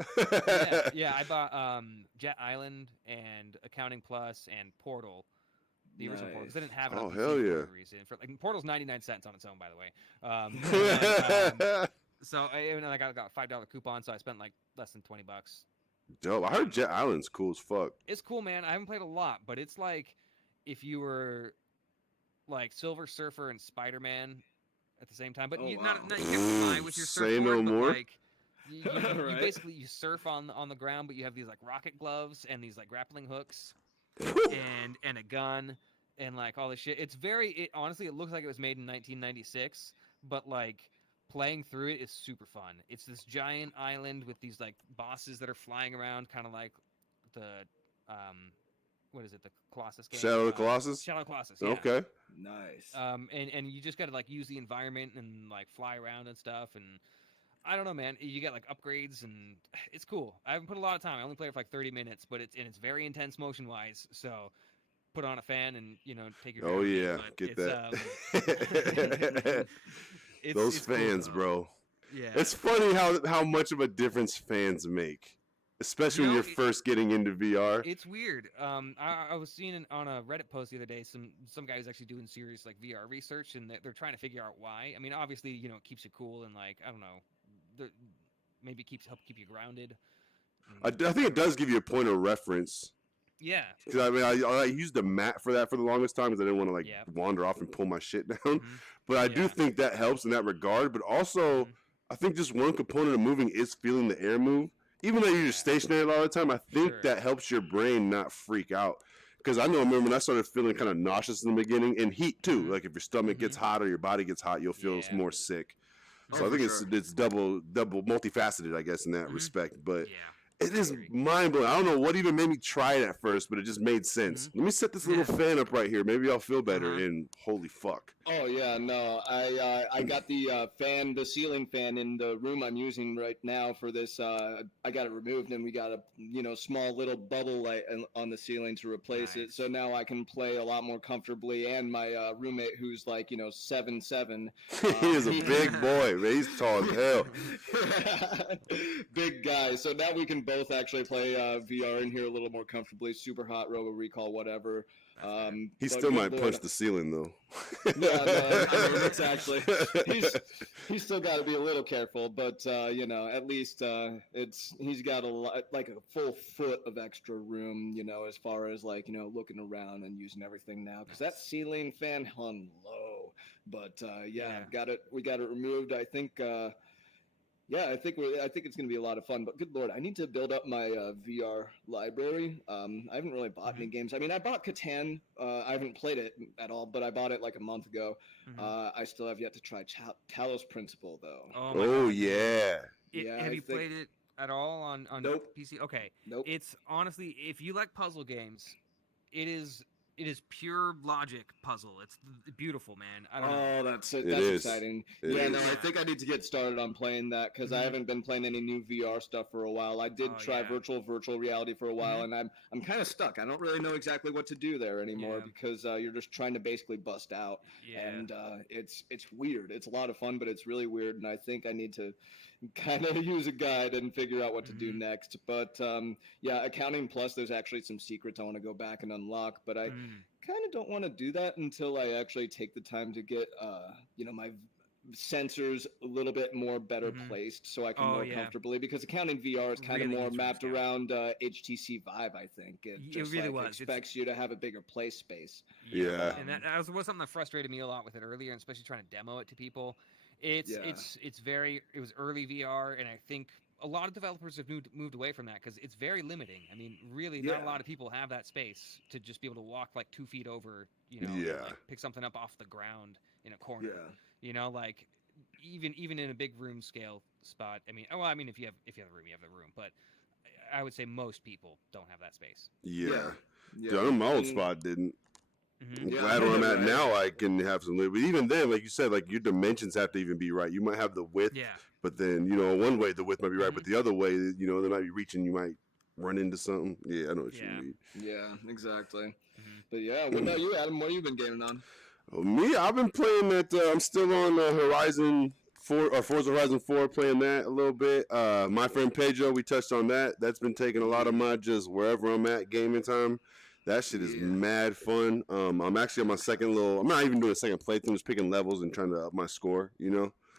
Yeah, I bought Jet Island and Accounting Plus and Portal, the original Portal, because they didn't have it. Oh, on PC hell for yeah. whatever reason. For, like, Portal's 99 cents on its own, by the way. So I got a $5 coupon, so I spent like less than $20. Dope. I heard Jet Island's cool as fuck. It's cool, man. I haven't played a lot, but it's like if you were like Silver Surfer and Spider-Man at the same time, but Oh, you, wow. not you can't fly with your Say surfboard, no but more. like you Right. basically you surf on the ground, but you have these like rocket gloves and these like grappling hooks and a gun and like all this shit. It's honestly it looks like it was made in 1996, but like playing through it is super fun. It's this giant island with these like bosses that are flying around, kind of like the what is it, the Colossus game? Shadow of the Colossus? Shadow of the Colossus. Yeah. Okay. Nice. And you just gotta like use the environment and like fly around and stuff, and I don't know, man. You get like upgrades and it's cool. I haven't put a lot of time. I only played it for like 30 minutes, but it's very intense motion wise. So put on a fan and take your. Oh time with it, yeah, but get it's, that. Those it's cool, fans, though. bro. Yeah. It's funny how much of a difference fans make, especially You when know, you're first getting into VR. It's weird. I was seeing on a Reddit post the other day some guy who's actually doing serious like VR research, and they're trying to figure out why. I mean, obviously, you know, it keeps you cool and like I don't know, maybe help keep you grounded. I think it does give you a point of reference. Yeah. Because I mean, I used the mat for that for the longest time because I didn't want to like Yeah. wander off and pull my shit down. Mhm. But I do Yeah. think that helps in that regard. But also, Mhm. I think just one component of moving is feeling the air move. Even though you're just stationary a lot of the time, I think Sure. that helps your brain not freak out. Because I remember when I started feeling kind of nauseous in the beginning, and heat too. Mhm. Like if your stomach gets hot or your body gets hot, you'll feel Yeah. more sick. So Oh, I think for sure. it's double multifaceted, I guess, in that Mhm. respect. But Yeah. it is Agree. mind blowing. I don't know what even made me try it at first, but it just made sense. Let me set this little fan up right here. Maybe I'll feel better. Uh-huh. And holy fuck. Oh yeah, no, I got the the ceiling fan in the room I'm using right now for this. I got it removed, and we got a small little bubble light on the ceiling to replace it. Nice. So now I can play a lot more comfortably. And my roommate, who's like 7'7", He is a big boy, man. He's tall as hell. big guy. So now we can both actually play VR in here a little more comfortably. Super hot, Robo Recall, whatever. He But still good might lord. punch the ceiling though. Yeah, no, I mean, exactly. He's still got to be a little careful, but at least he's got like a full foot of extra room, as far as like looking around and using everything now, because that ceiling fan hung low. But Yeah. we got it removed. I think. I think it's gonna be a lot of fun. But good lord, I need to build up my VR library. I haven't really bought any games. I mean, I bought Catan. I haven't played it at all, but I bought it like a month ago. Mhm. I still have yet to try Talos Principle though. Oh my Oh God. yeah. Yeah, Have I you think- played it at all on Nope. PC? Okay. Nope. It's honestly, if you like puzzle games, it is pure logic puzzle. It's beautiful, man. I don't know. Oh, that's It that's is. exciting. It Yeah, is. no, I think I need to get started on playing that because I Mhm. haven't been playing any new VR stuff for a while. I did Oh, try yeah. virtual reality for a while, and I'm kind of stuck. I don't really know exactly what to do there anymore Yeah. because you're just trying to basically bust out, Yeah. and it's weird. It's a lot of fun, but it's really weird, and I think I need to kind of use a guide and figure out what to do next. But yeah, Accounting Plus, there's actually some secrets I want to go back and unlock, but I kind of don't want to do that until I actually take the time to get my sensors a little bit more better placed so I can Oh, more yeah. comfortably, because Accounting VR is kind Really of more needs mapped rooms, yeah. around HTC Vive. I think it just really like was. It's- expects you to have a bigger play space. Yeah. And that was something that frustrated me a lot with it earlier, and especially trying to demo it to people. It was early VR, and I think a lot of developers have moved away from that because it's very limiting. I mean, really, not a Yeah. lot of people have that space to just be able to walk like 2 feet over, and, Yeah. like, pick something up off the ground in a corner. Yeah. Like even in a big room scale spot. I mean, if you have a room, you have the room, but I would say most people don't have that space. Yeah. Yeah. Dude, I know my old And- spot didn't. I'm Yeah, glad where I'm at right. now I can have some but even then, like you said, like your dimensions have to even be right. You might have the width, Yeah. but then, one way the width might be right, but the other way, they might be reaching, you might run into something. Yeah, I know what you Yeah. mean. Yeah, exactly. Mhm. But yeah, what about you, Adam? What have you been gaming on? Oh, me, I've been playing that. I'm still on Horizon 4 or Forza Horizon 4, playing that a little bit. My friend Pedro, we touched on that. That's been taking a lot of my just wherever I'm at gaming time. That shit is mad fun. I'm actually on my second little. I'm not even doing a second playthrough. Just picking levels and trying to up my score.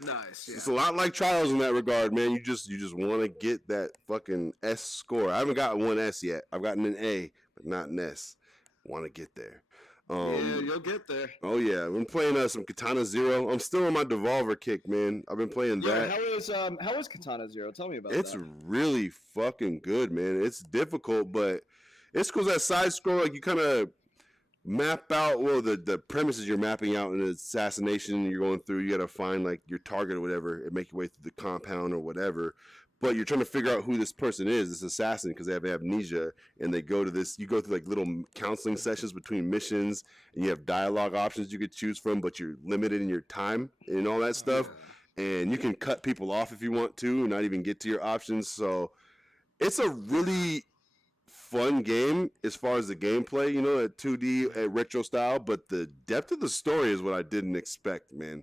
Nice. It's a lot like Trials in that regard, man. You just want to get that fucking S score. I haven't got one S yet. I've gotten an A, but not an S. Want to get there. Yeah, you'll get there. Oh yeah, I've been playing some Katana Zero. I'm still on my Devolver kick, man. I've been playing that. How is Katana Zero? Tell me about It's that. really fucking good, man. It's difficult, but it's cool. That side scroll, like you kind of map out. Well, the premises you're mapping out in an assassination you're going through. You got to find like your target or whatever, and make your way through the compound or whatever. But you're trying to figure out who this person is, this assassin, because they have amnesia, and they go to this. You go through like little counseling sessions between missions, and you have dialogue options you could choose from, but you're limited in your time and all that stuff. And you can cut people off if you want to, and not even get to your options. So it's a really fun game as far as the gameplay, a 2D retro style, but the depth of the story is what I didn't expect, man.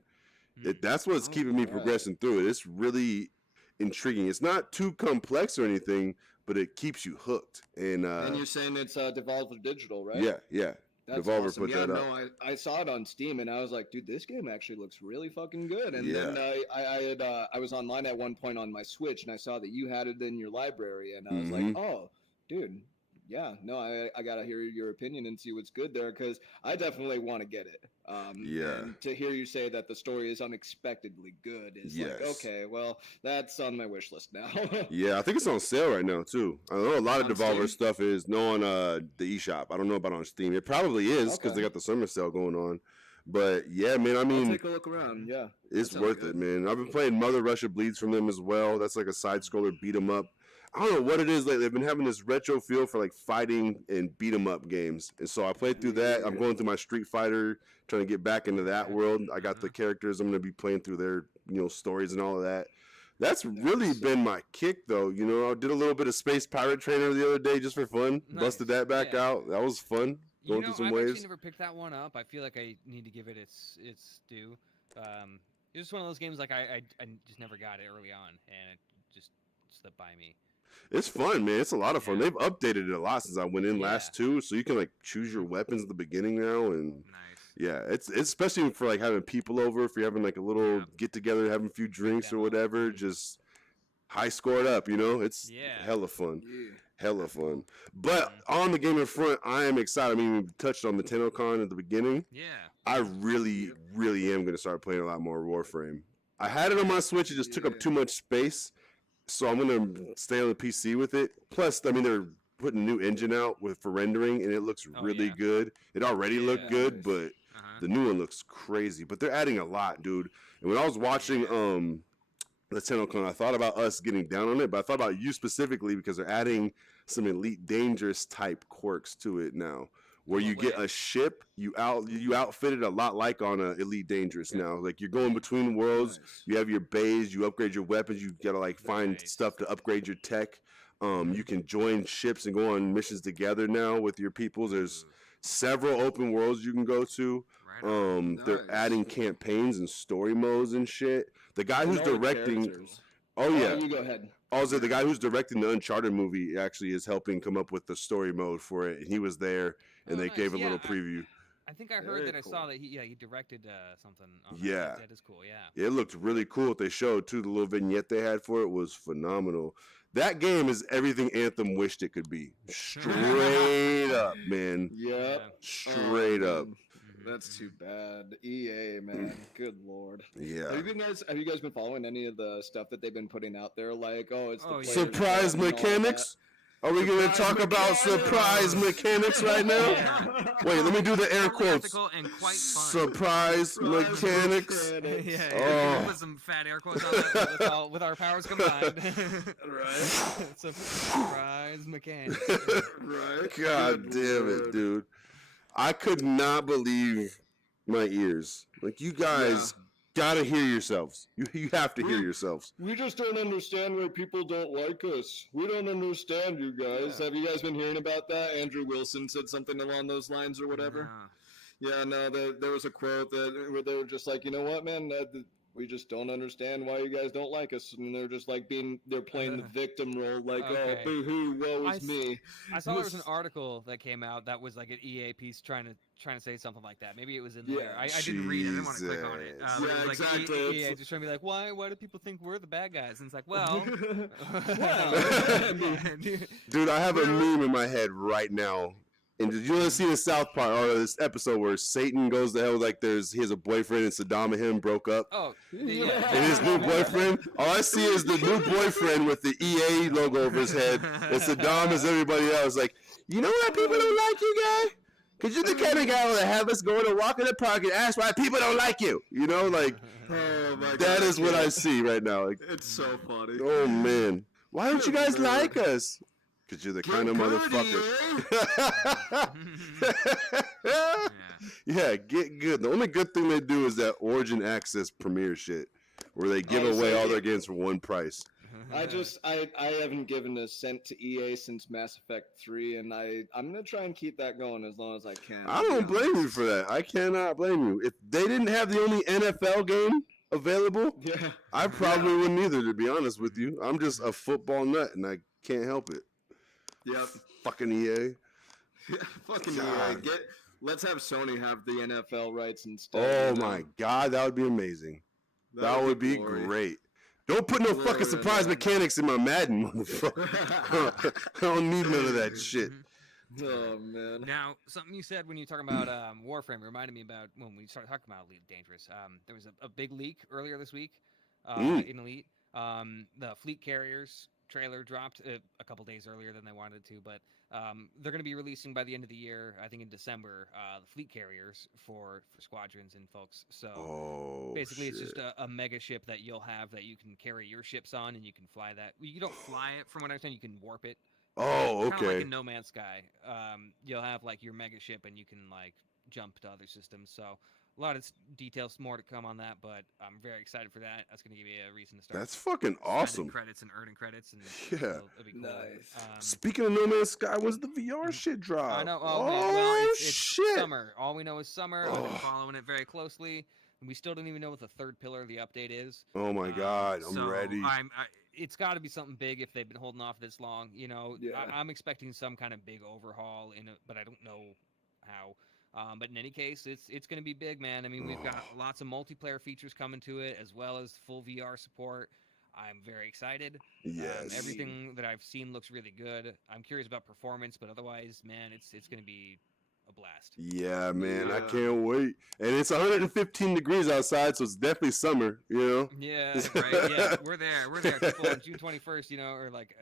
That's what's keeping me progressing through it. It's really intriguing. It's not too complex or anything, but it keeps you hooked. And you're saying it's Devolver Digital, right? Yeah. That's Devolver awesome. put that up. No, I saw it on Steam and I was like, dude, this game actually looks really fucking good. And then I was online at one point on my Switch and I saw that you had it in your library and I was like, oh, dude, yeah, no, I gotta hear your opinion and see what's good there because I definitely want to get it. And to hear you say that the story is unexpectedly good is like, okay, well, that's on my wish list now. Yeah, I think it's on sale right now too. I know a lot of Devolver Steam? stuff is on the eShop. I don't know about on Steam. It probably is because they got the summer sale going on. But yeah, man, I mean, I'll take a look around. Yeah, it's worth it, man. I've been playing Mother Russia Bleeds from them as well. That's like a side scroller beat 'em up. I don't know what it is. Like they've been having this retro feel for like fighting and beat 'em up games, and so I played through that. I'm going through my Street Fighter, trying to get back into that world. I got the characters. I'm gonna be playing through their stories and all of that. That's really been my kick, though. I did a little bit of Space Pirate Trainer the other day just for fun. Busted that back out. That was fun. Going through some I've waves. actually never picked that one up. I feel like I need to give it its due. It was one of those games like I just never got it early on, and it just slipped by me. It's fun, man. It's a lot of fun. They've updated it a lot since I went in last too, so you can like choose your weapons at the beginning now, and it's especially for like having people over. If you're having like a little get together, having a few drinks or whatever, just high score it up. It's hella fun. Hella fun. But on the gaming front, I am excited. I mean, we touched on the TennoCon at the beginning. Yeah. I really, really am going to start playing a lot more Warframe. I had it on my Switch. It just took up too much space. So I'm going to stay on the PC with it. Plus, I mean, they're putting a new engine out for rendering, and it looks really good. It already looked good, but the new one looks crazy. But they're adding a lot, dude. And when I was watching the TennoCon, I thought about us getting down on it, but I thought about you specifically because they're adding some Elite Dangerous type quirks to it now, where you get a ship, you outfit it a lot like on Elite Dangerous now. Like you're going between worlds, you have your bays, you upgrade your weapons, you gotta like find stuff to upgrade your tech. You can join ships and go on missions together now with your peoples. There's several open worlds you can go to. They're adding campaigns and story modes and shit. The guy who's directing. You go ahead. Also, the guy who's directing the Uncharted movie actually is helping come up with the story mode for it, and he was there, and they gave a little preview. I think I heard that. I saw that he directed something. That is cool. It looked really cool. What they showed too, the little vignette they had for it was phenomenal. That game is everything Anthem wished it could be. Straight up, man. Straight up. That's too bad. EA, man. Good lord. Yeah. Have you guys been following any of the stuff that they've been putting out there? Like, it's the surprise mechanics? Are we going to talk about surprise mechanics right now? Wait, let me do the air quotes. And quite fun. Surprise mechanics. Put some fat air quotes on that with our powers combined. Right. Surprise mechanics. Right. God damn it, dude. I could not believe my ears. Like, you guys gotta hear yourselves. You have to hear yourselves. We just don't understand why people don't like us. We don't understand you guys. Have you guys been hearing about that? Andrew Wilson said something along those lines or whatever. There was a quote where they were just like, you know what, man, we just don't understand why you guys don't like us, and they're just like they're playing the victim role, like, oh, boo-hoo, woe is me. I saw there was an article that came out that was like an EA piece trying to say something like that. Maybe it was in there. I didn't read it. I didn't want to click on it. It was exactly. EA just trying to be like, why do people think we're the bad guys? And it's like, well, dude, I have a meme in my head right now. And did you see the South Park or this episode where Satan goes to hell? Like he has a boyfriend and Saddam and him broke up. Oh, yeah. And his new boyfriend. All I see is the new boyfriend with the EA logo over his head, and Saddam is everybody else. Like, you know why people don't like you, guy? Because you're the kind of guy that have us going to walk in the park and ask why people don't like you. You know, like that is what I see right now. Like, it's so funny. Oh man, why don't you guys like us? Because you're the kind of motherfucker. Yeah, get good. The only good thing they do is that Origin Access premiere shit, where they give away all their games for one price. I haven't given a cent to EA since Mass Effect 3, and I'm going to try and keep that going as long as I can. I don't blame you for that. I cannot blame you. If they didn't have the only NFL game available, Yeah. I probably wouldn't either, to be honest with you. I'm just a football nut, and I can't help it. Yep. Fucking EA. Fucking God. Let's have Sony have the NFL rights instead. Oh you know? my God, that would be amazing. That would be glory. great. Don't put no Glory fucking to surprise God. mechanics in my Madden, motherfucker. I don't need none of that shit. Oh man. Now, something you said when you were talking about Warframe reminded me about when we started talking about Elite Dangerous. There was a big leak earlier this week in Elite. The Fleet Carriers trailer dropped a couple days earlier than they wanted to, but they're going to be releasing by the end of the year, I think in December, the Fleet Carriers for squadrons and folks. So basically, it's just a mega ship that you'll have that you can carry your ships on, and you can fly that. You don't fly it, from what I understand. You can warp it. Oh, Kind of like okay. in No Man's Sky. You'll have like your mega ship, and you can like jump to other systems. So a lot of details more to come on that, but I'm very excited for that. That's going to give you a reason to start. That's fucking awesome. Spending credits and earning credits, and Yeah. it'll be cool. Nice. Speaking of No Man's Sky, when's the VR shit drop? I know. Oh, man. Well, it's shit. summer. All we know is summer. I've been Oh. following it very closely. And we still don't even know what the third pillar of the update is. Oh my God, I'm so ready. It's got to be something big if they've been holding off this long. You know, Yeah. I'm expecting some kind of big overhaul but I don't know how. But in any case, it's going to be big, man. I mean, we've got lots of multiplayer features coming to it, as well as full VR support. I'm very excited. Yes. Everything that I've seen looks really good. I'm curious about performance, but otherwise, man, it's going to be a blast. Yeah, man, I Yeah. can't wait. And it's 115 degrees outside, so it's definitely summer, you know? Yeah, right. Yeah, we're there. People on June 21st, you know, or like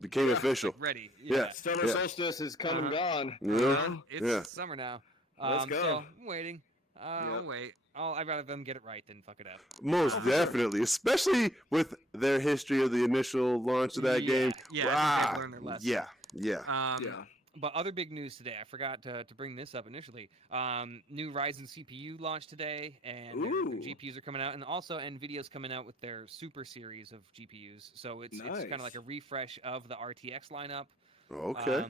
Became official. like ready. Yeah. Summer solstice is come and gone. You know? It's Yeah. summer now. Let's go. So I'm waiting. I'll Yep. wait. I'd rather them get it right than fuck it up. Most definitely, especially with their history of the initial launch of that game. Yeah, I think they've learned their lesson. Yeah. Yeah. But other big news today, I forgot to bring this up initially. New Ryzen CPU launched today, and their Ooh. GPUs are coming out, and also NVIDIA's coming out with their Super Series of GPUs. So it's kind of Nice. like a refresh of the RTX lineup. Okay.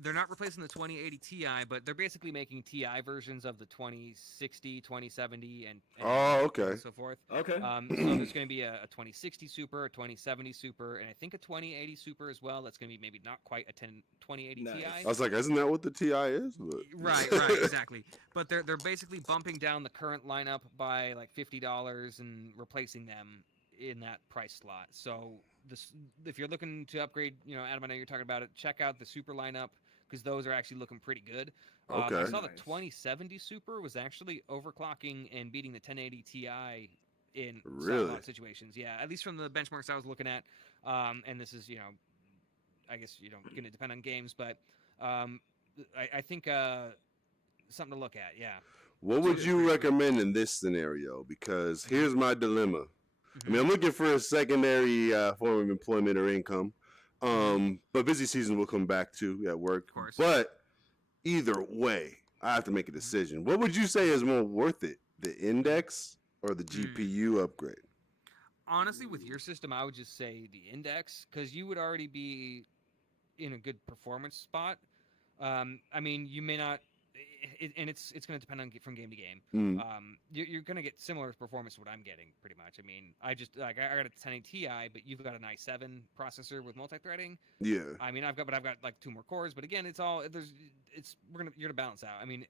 They're not replacing the 2080 Ti, but they're basically making Ti versions of the 2060, 2070, and okay. and so forth. Okay. So there's going to be a 2060 Super, a 2070 Super, and I think a 2080 Super as well. That's going to be maybe not quite a 2080 Nice. Ti. I was like, isn't that what the TI is? But... Right, exactly. But they're basically bumping down the current lineup by like $50 and replacing them in that price slot. So if you're looking to upgrade, you know, Adam, I know you're talking about it. Check out the Super lineup, because those are actually looking pretty good. Okay. I saw the Nice. 2070 Super was actually overclocking and beating the 1080 Ti in Really? some situations. Yeah, at least from the benchmarks I was looking at. And this is, you know, I guess, you know, going to depend on games, but I think something to look at. Yeah. What would you recommend in this scenario? Because here's my dilemma. I mean, I'm looking for a secondary form of employment or income. But busy season will come back to at work. Of course. But either way, I have to make a decision. What would you say is more worth it, the index or the GPU upgrade? Honestly, with your system, I would just say the index, because you would already be in a good performance spot. I mean, you may not, and it's going to depend on from game to game. You're going to get similar performance to what I'm getting, pretty much. I mean, I got a 1080 Ti, but you've got an i7 processor with multi-threading. Yeah. I mean, I've got like 2 more cores, but again, you're gonna balance out. I mean,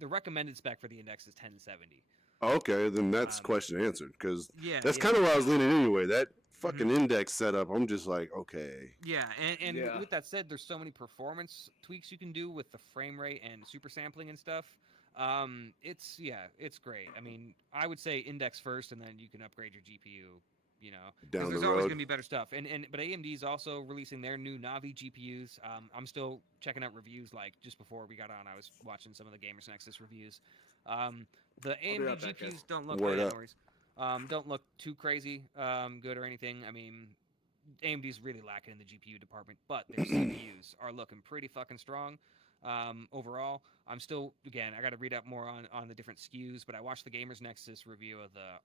the recommended spec for the index is 1070. Okay, then that's question answered, because Yeah, that's yeah. kind of where I was leaning anyway. That fucking index setup, I'm just like, okay. Yeah, and Yeah. with that said, there's so many performance tweaks you can do with the frame rate and super sampling and stuff. It's great. I mean, I would say index first, and then you can upgrade your GPU. You know, 'cause Down the there's always road. gonna be better stuff. But AMD is also releasing their new Navi GPUs. I'm still checking out reviews. Like just before we got on, I was watching some of the Gamers Nexus reviews. The AMD right back, GPUs guys. don't look Word no up. worries. Don't look too crazy good or anything. I mean, AMD's really lacking in the GPU department, but their CPUs are looking pretty fucking strong. Overall, I'm still, again, I got to read up more on the different SKUs, but I watched the Gamers Nexus review of the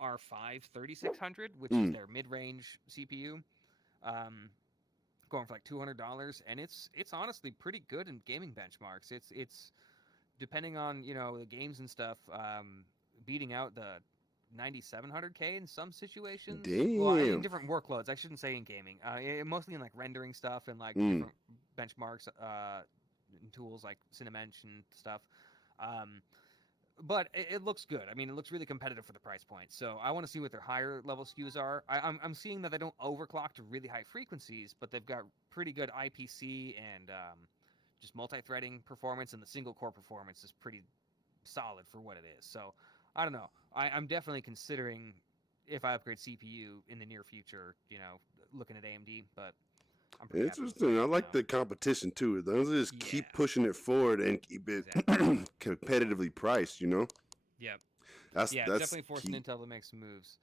R5 3600, which is their mid-range CPU, going for like $200, and it's honestly pretty good in gaming benchmarks. It's depending on, you know, the games and stuff. beating out the 9700K in some situations. Well, in Damn. different workloads. I shouldn't say in gaming. Mostly in like rendering stuff and like Mm. different benchmarks, and tools like Cinebench and stuff. But it looks good. I mean, it looks really competitive for the price point. So I want to see what their higher level SKUs are. I'm seeing that they don't overclock to really high frequencies, but they've got pretty good IPC and just multi-threading performance, and the single core performance is pretty solid for what it is. So I don't know. I'm definitely considering if I upgrade CPU in the near future, looking at AMD, but I'm pretty happy with Interesting. I it like now. the competition too. As long as they just keep Yeah. pushing it forward and keep it Exactly. competitively priced, Yep. That's Yeah, it's that's definitely forcing key. Intel to make some moves.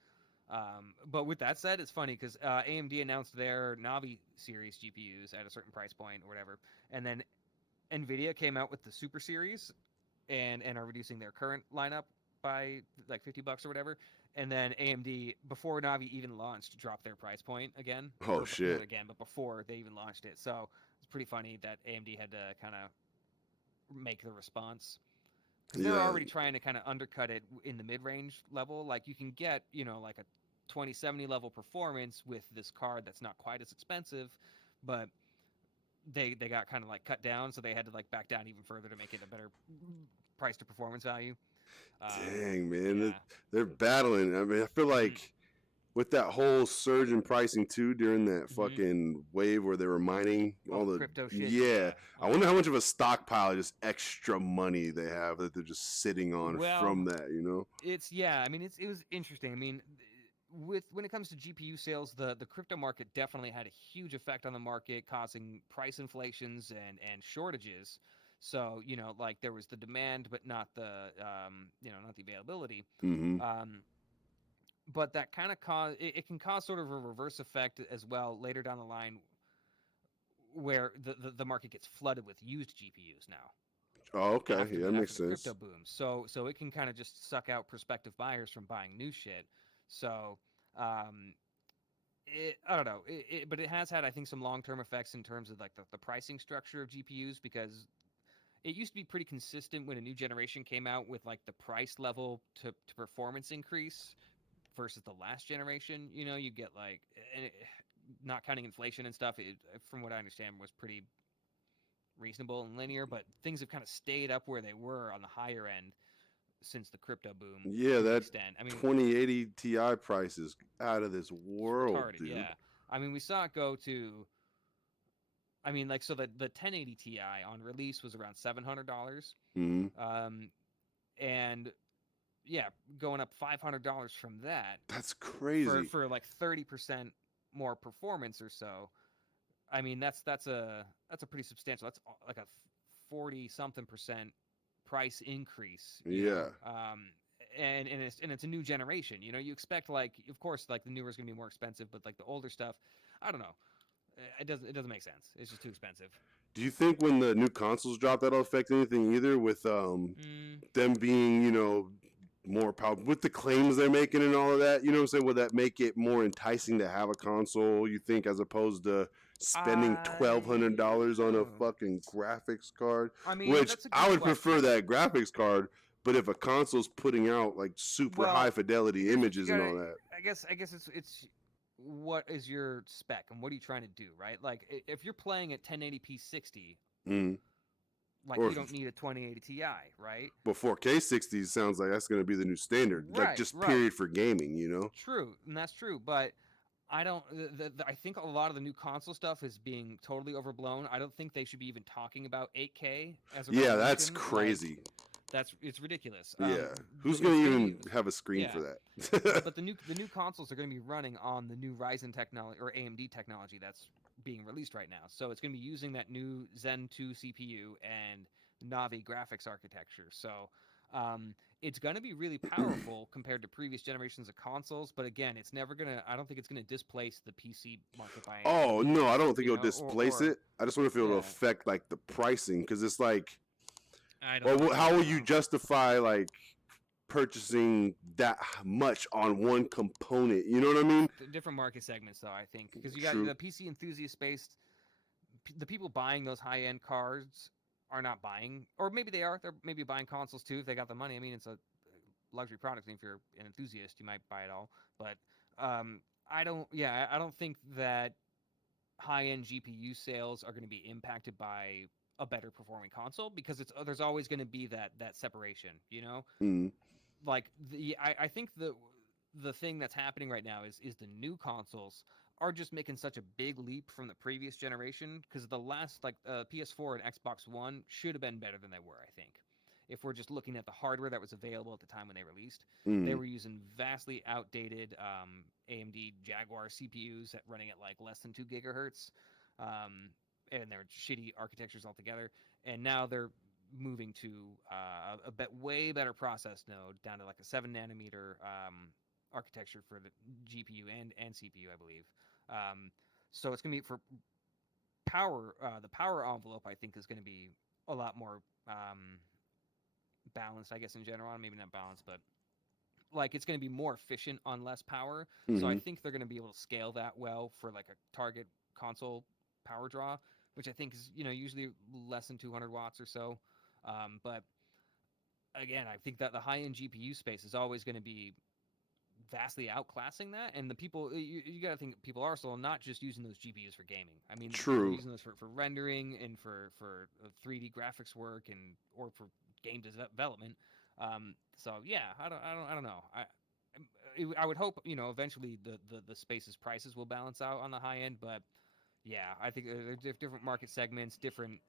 But with that said, it's funny because AMD announced their Navi series GPUs at a certain price point or whatever, and then Nvidia came out with the Super Series and are reducing their current lineup by like $50 or whatever. And then AMD, before Navi even launched, dropped their price point again. Oh, Not shit. again, but before they even launched it. So it's pretty funny that AMD had to kind of make the response because they're Yeah. already trying to kind of undercut it in the mid-range level. Like you can get, like a 2070 level performance with this card that's not quite as expensive, but they got kind of like cut down, so they had to like back down even further to make it a better price to performance value. Dang, man. Yeah. They're battling. I mean, I feel like with that whole surge in pricing too during that Mhm. fucking wave where they were mining all the crypto shit. Yeah. Oh, I wonder how much of a stockpile, just extra money they have that they're just sitting on Well, from that. It's I mean, it was interesting. I mean, when it comes to GPU sales, the crypto market definitely had a huge effect on the market, causing price inflations and shortages. So like there was the demand, but not the not the availability. Mm-hmm. But that kind of it can cause sort of a reverse effect as well later down the line, where the market gets flooded with used GPUs now. Oh, okay. After Yeah, that makes the sense. crypto boom. So it can kind of just suck out prospective buyers from buying new shit. So I don't know, but it has had, I think, some long-term effects in terms of like the pricing structure of GPUs, because it used to be pretty consistent when a new generation came out with like the price level to performance increase versus the last generation. You get like, not counting inflation and stuff, from what I understand, was pretty reasonable and linear, but things have kind of stayed up where they were on the higher end since the crypto boom Yeah, to an that extent. I mean, 2080 Ti price is out of this world, retarded, dude. yeah. I mean, we saw it go to, I mean, like, so the 1080 Ti on release was around $700. Mm-hmm. And yeah, going up $500 from that That's crazy. for like 30% more performance or so. I mean, that's a pretty substantial. That's like a 40 something percent price increase. Yeah. And it's a new generation. You expect, like, of course, like the newer is gonna be more expensive, but like the older stuff, I don't know. It doesn't make sense. It's just too expensive. Do you think when the new consoles drop that'll affect anything either with them being, more powerful with the claims they're making and all of that? You know what I'm saying? Would that make it more enticing to have a console, you think, as opposed to spending $1,200 on a fucking graphics card? I mean, Which that's a good I would question. prefer that graphics card, but if a console's putting out like super Well, high fidelity here's what you images and all gotta- that. I guess it's what is your spec and what are you trying to do, right? Like if you're playing at 1080p 60, Mm. like Or you don't need a 2080 Ti, right? But 4K 60 sounds like that's going to be the new standard, like just Right. period for gaming. True, and that's true, but I don't. I think a lot of the new console stuff is being totally overblown. I don't think they should be even talking about 8K as a Yeah, that's resolution. crazy. It's ridiculous. Yeah, who's it's going to gonna even be- have a screen yeah. for that? But the new consoles are going to be running on the new Ryzen technology or AMD technology that's being released right now. So it's going to be using that new Zen 2 CPU and Navi graphics architecture. So it's going to be really powerful compared to previous generations of consoles. But again, it's never going to. I don't think it's going to displace the PC market by. Oh no, I don't think you it'll know, displace or- it. I just wonder if it'll yeah. affect like the pricing, because it's like, I don't. well, how will you know. justify like purchasing that much on one component? You know what I mean? Different market segments, though, I think, because you got True. the PC enthusiast space. The people buying those high end cards are not buying, or maybe they are. They're maybe buying consoles too if they got the money. I mean, it's a luxury product, and if you're an enthusiast, you might buy it all. But I don't. Yeah, I don't think that high-end GPU sales are going to be impacted by a better performing console because there's always going to be that separation. You know, Mm. like I think the thing that's happening right now is the new consoles are just making such a big leap from the previous generation because the last like PS4 and Xbox One should have been better than they were. I think if we're just looking at the hardware that was available at the time when they released, they Mm. were using vastly outdated AMD Jaguar CPUs running at like less than 2 gigahertz, and they're shitty architectures altogether. And now they're moving to way better process node down to like a 7 nanometer architecture for the GPU and CPU, I believe. So it's gonna be for power. The power envelope, I think, is gonna be a lot more balanced, I guess, in general. Maybe not balanced, but like it's going to be more efficient on less power. So I Mhm. think they're going to be able to scale that well for like a target console power draw, which I think is usually less than 200 watts or so. But again, I think that the high end GPU space is always going to be vastly outclassing that, and the people you got to think people are still not just using those GPUs for gaming. I mean, people are True. using those for rendering and for 3D graphics work and or for game development. So yeah, I don't know. I would hope eventually the space's prices will balance out on the high end, but yeah, I think there's different market segments, different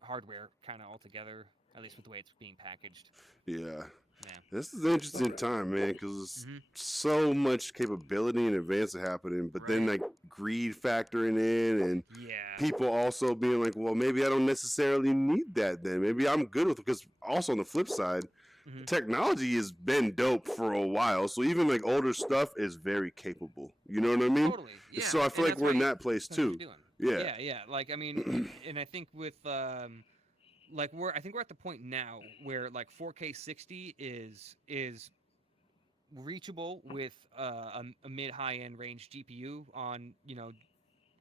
hardware kind of altogether. At least with the way it's being packaged. Yeah. Yeah. This is an interesting time, man, because Mhm. so much capability and advance happening, but then Right. like greed factoring in, and Yeah. people also being like, well, maybe I don't necessarily need that. Then maybe I'm good with it. Because also on the flip side, Mhm. technology has been dope for a while, so even like older stuff is very capable. You know what I mean? Totally. Yeah. So I feel and like that's we're in why that place that's what too. you're doing. Yeah. Yeah. Like I mean, and I think with like I think we're at the point now where like 4K 60 is reachable with a mid high end range GPU on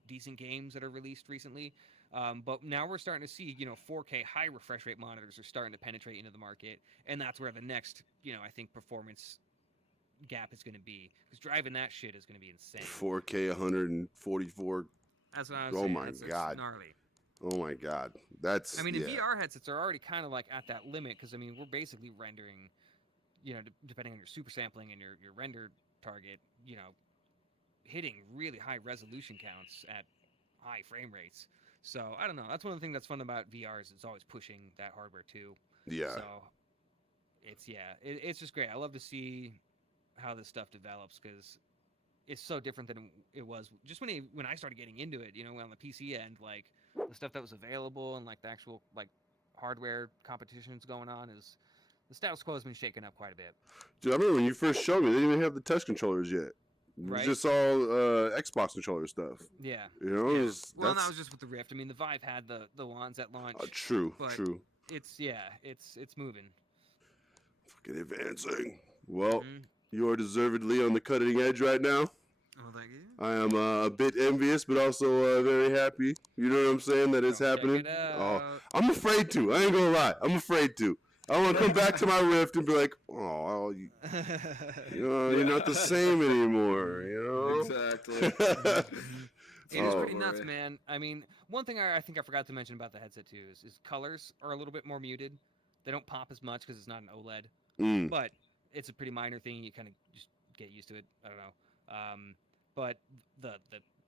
decent games that are released recently. But now we're starting to see 4K high refresh rate monitors are starting to penetrate into the market, and that's where the next I think performance gap is going to be because driving that shit is going to be insane. 4K 144. That's what I was Oh saying. my That's God. gnarly. Oh my God. That's I mean, yeah. the VR headsets are already kind of like at that limit because I mean we're basically rendering, depending on your super sampling and your render target, hitting really high resolution counts at high frame rates. So I don't know. That's one of the things that's fun about VR is it's always pushing that hardware too. Yeah. So it's just great. I love to see how this stuff develops because it's so different than it was just when I started getting into it. On the PC end, like the stuff that was available and like the actual like hardware competitions going on is the status quo has been shaken up quite a bit. Dude, I remember when you first showed me, they didn't even have the touch controllers yet. It was Right. just all Xbox controller stuff. Yeah. You know, Yeah. that's Well, that was just with the Rift. I mean, the Vive had the ones at launch. true, but true. It's moving. Fucking advancing. Well, Mhm. you are deservedly on the cutting edge right now. Oh, thank you. I am a bit envious, but also very happy. You know what I'm saying? That it's Go check happening. it Oh, out. I'm afraid to. I ain't gonna lie. I'm afraid to. I want to come back to my Rift and be like, oh, you're not the same anymore. You know? Exactly. It is Oh, pretty nuts, boy. man. I mean, one thing I think I forgot to mention about the headset too is colors are a little bit more muted. They don't pop as much because it's not an OLED, Mm. but it's a pretty minor thing. You kind of just get used to it. I don't know. But the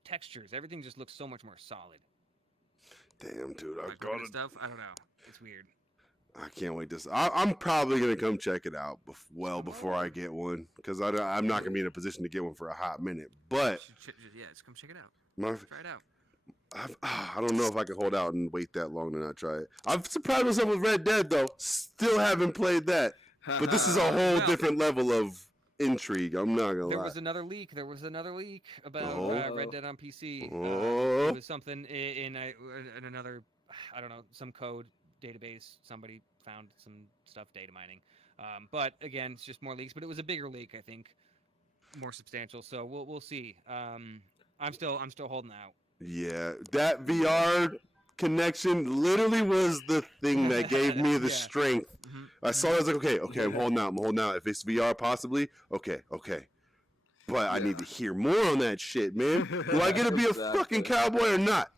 textures, everything just looks so much more solid. Damn, dude. I Like got it. stuff. I don't know. It's weird. I can't wait to. I'm probably gonna come check it out. Before I get one, because I'm not gonna be in a position to get one for a hot minute. But Yeah, just come check it out. my, Try it out. I don't know if I can hold out and wait that long to not try it. I've surprised myself with Red Dead though. Still haven't played that. But this is a whole Well- different level of intrigue. I'm not gonna There lie. was another leak. There was another leak about Oh. Red Dead on PC. Oh. It was something in another, I don't know, some code database. Somebody found some stuff data mining. But again, it's just more leaks. But it was a bigger leak, I think, more substantial. So we'll see. I'm still holding out. Yeah, that VR connection literally was the thing that gave me the Yeah. strength I saw it, I was like, okay, I'm holding out. If it's VR, possibly, okay. But I need to hear more on that shit, man. Do I get to be a fucking cowboy or not?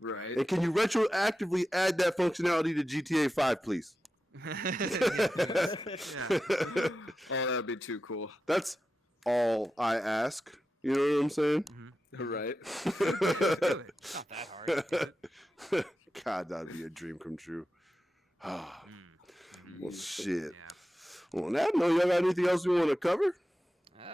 Right. And can you retroactively add that functionality to GTA 5, please? Oh, that'd be too cool. That's all I ask. You know what I'm saying? Right. It's not that hard. God, that'd be a dream come true. Well, shit. Well, on that note, y'all got anything else you want to cover?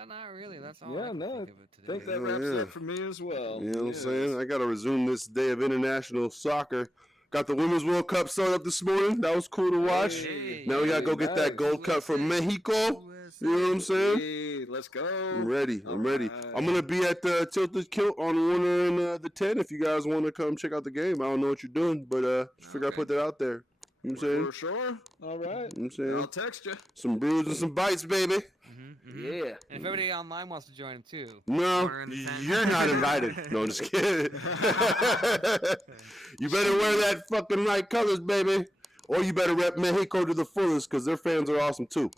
Not really. That's all. Yeah, I can no, think of it I think today. that wraps Yeah. it up for me as well. You know what I'm saying? I got to resume this day of international soccer. Got the Women's World Cup started up this morning. That was cool to watch. Hey, Now we got to go get that gold cup from Mexico. You know what I'm saying? Hey, let's go. I'm ready. I'm ready. Alright. I'm going to be at the Tilted Kilt on Warner and the 10 if you guys want to come check out the game. I don't know what you're doing, but figure I put that out there. You know what I'm saying? For sure. All right. You know what I'm saying? I'll text you. Some brews and some bites, baby. Yeah. And if everybody online wants to join him too. No, Or in the tent. you're not invited. No, I'm just kidding. You better wear that fucking right colors, baby. Or you better rep Mexico to the fullest because their fans are awesome too.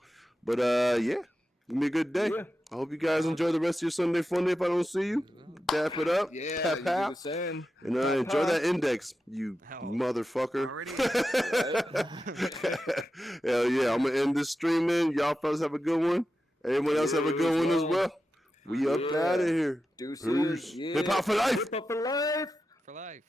But yeah, gonna be a good day. Yeah. I hope you guys enjoy the rest of your Sunday fun day if I don't see you. Dap it up. Yeah. Pap, You do pap. the same. And enjoy that index, you Hell. motherfucker. Already. Hell yeah, I'm gonna end this stream, man. Y'all fellas have a good one. Everyone else have a good one as well. We up Yeah. out of here. Deuces. Peace. Yeah. Hip hop for life. Hip hop for life. For life.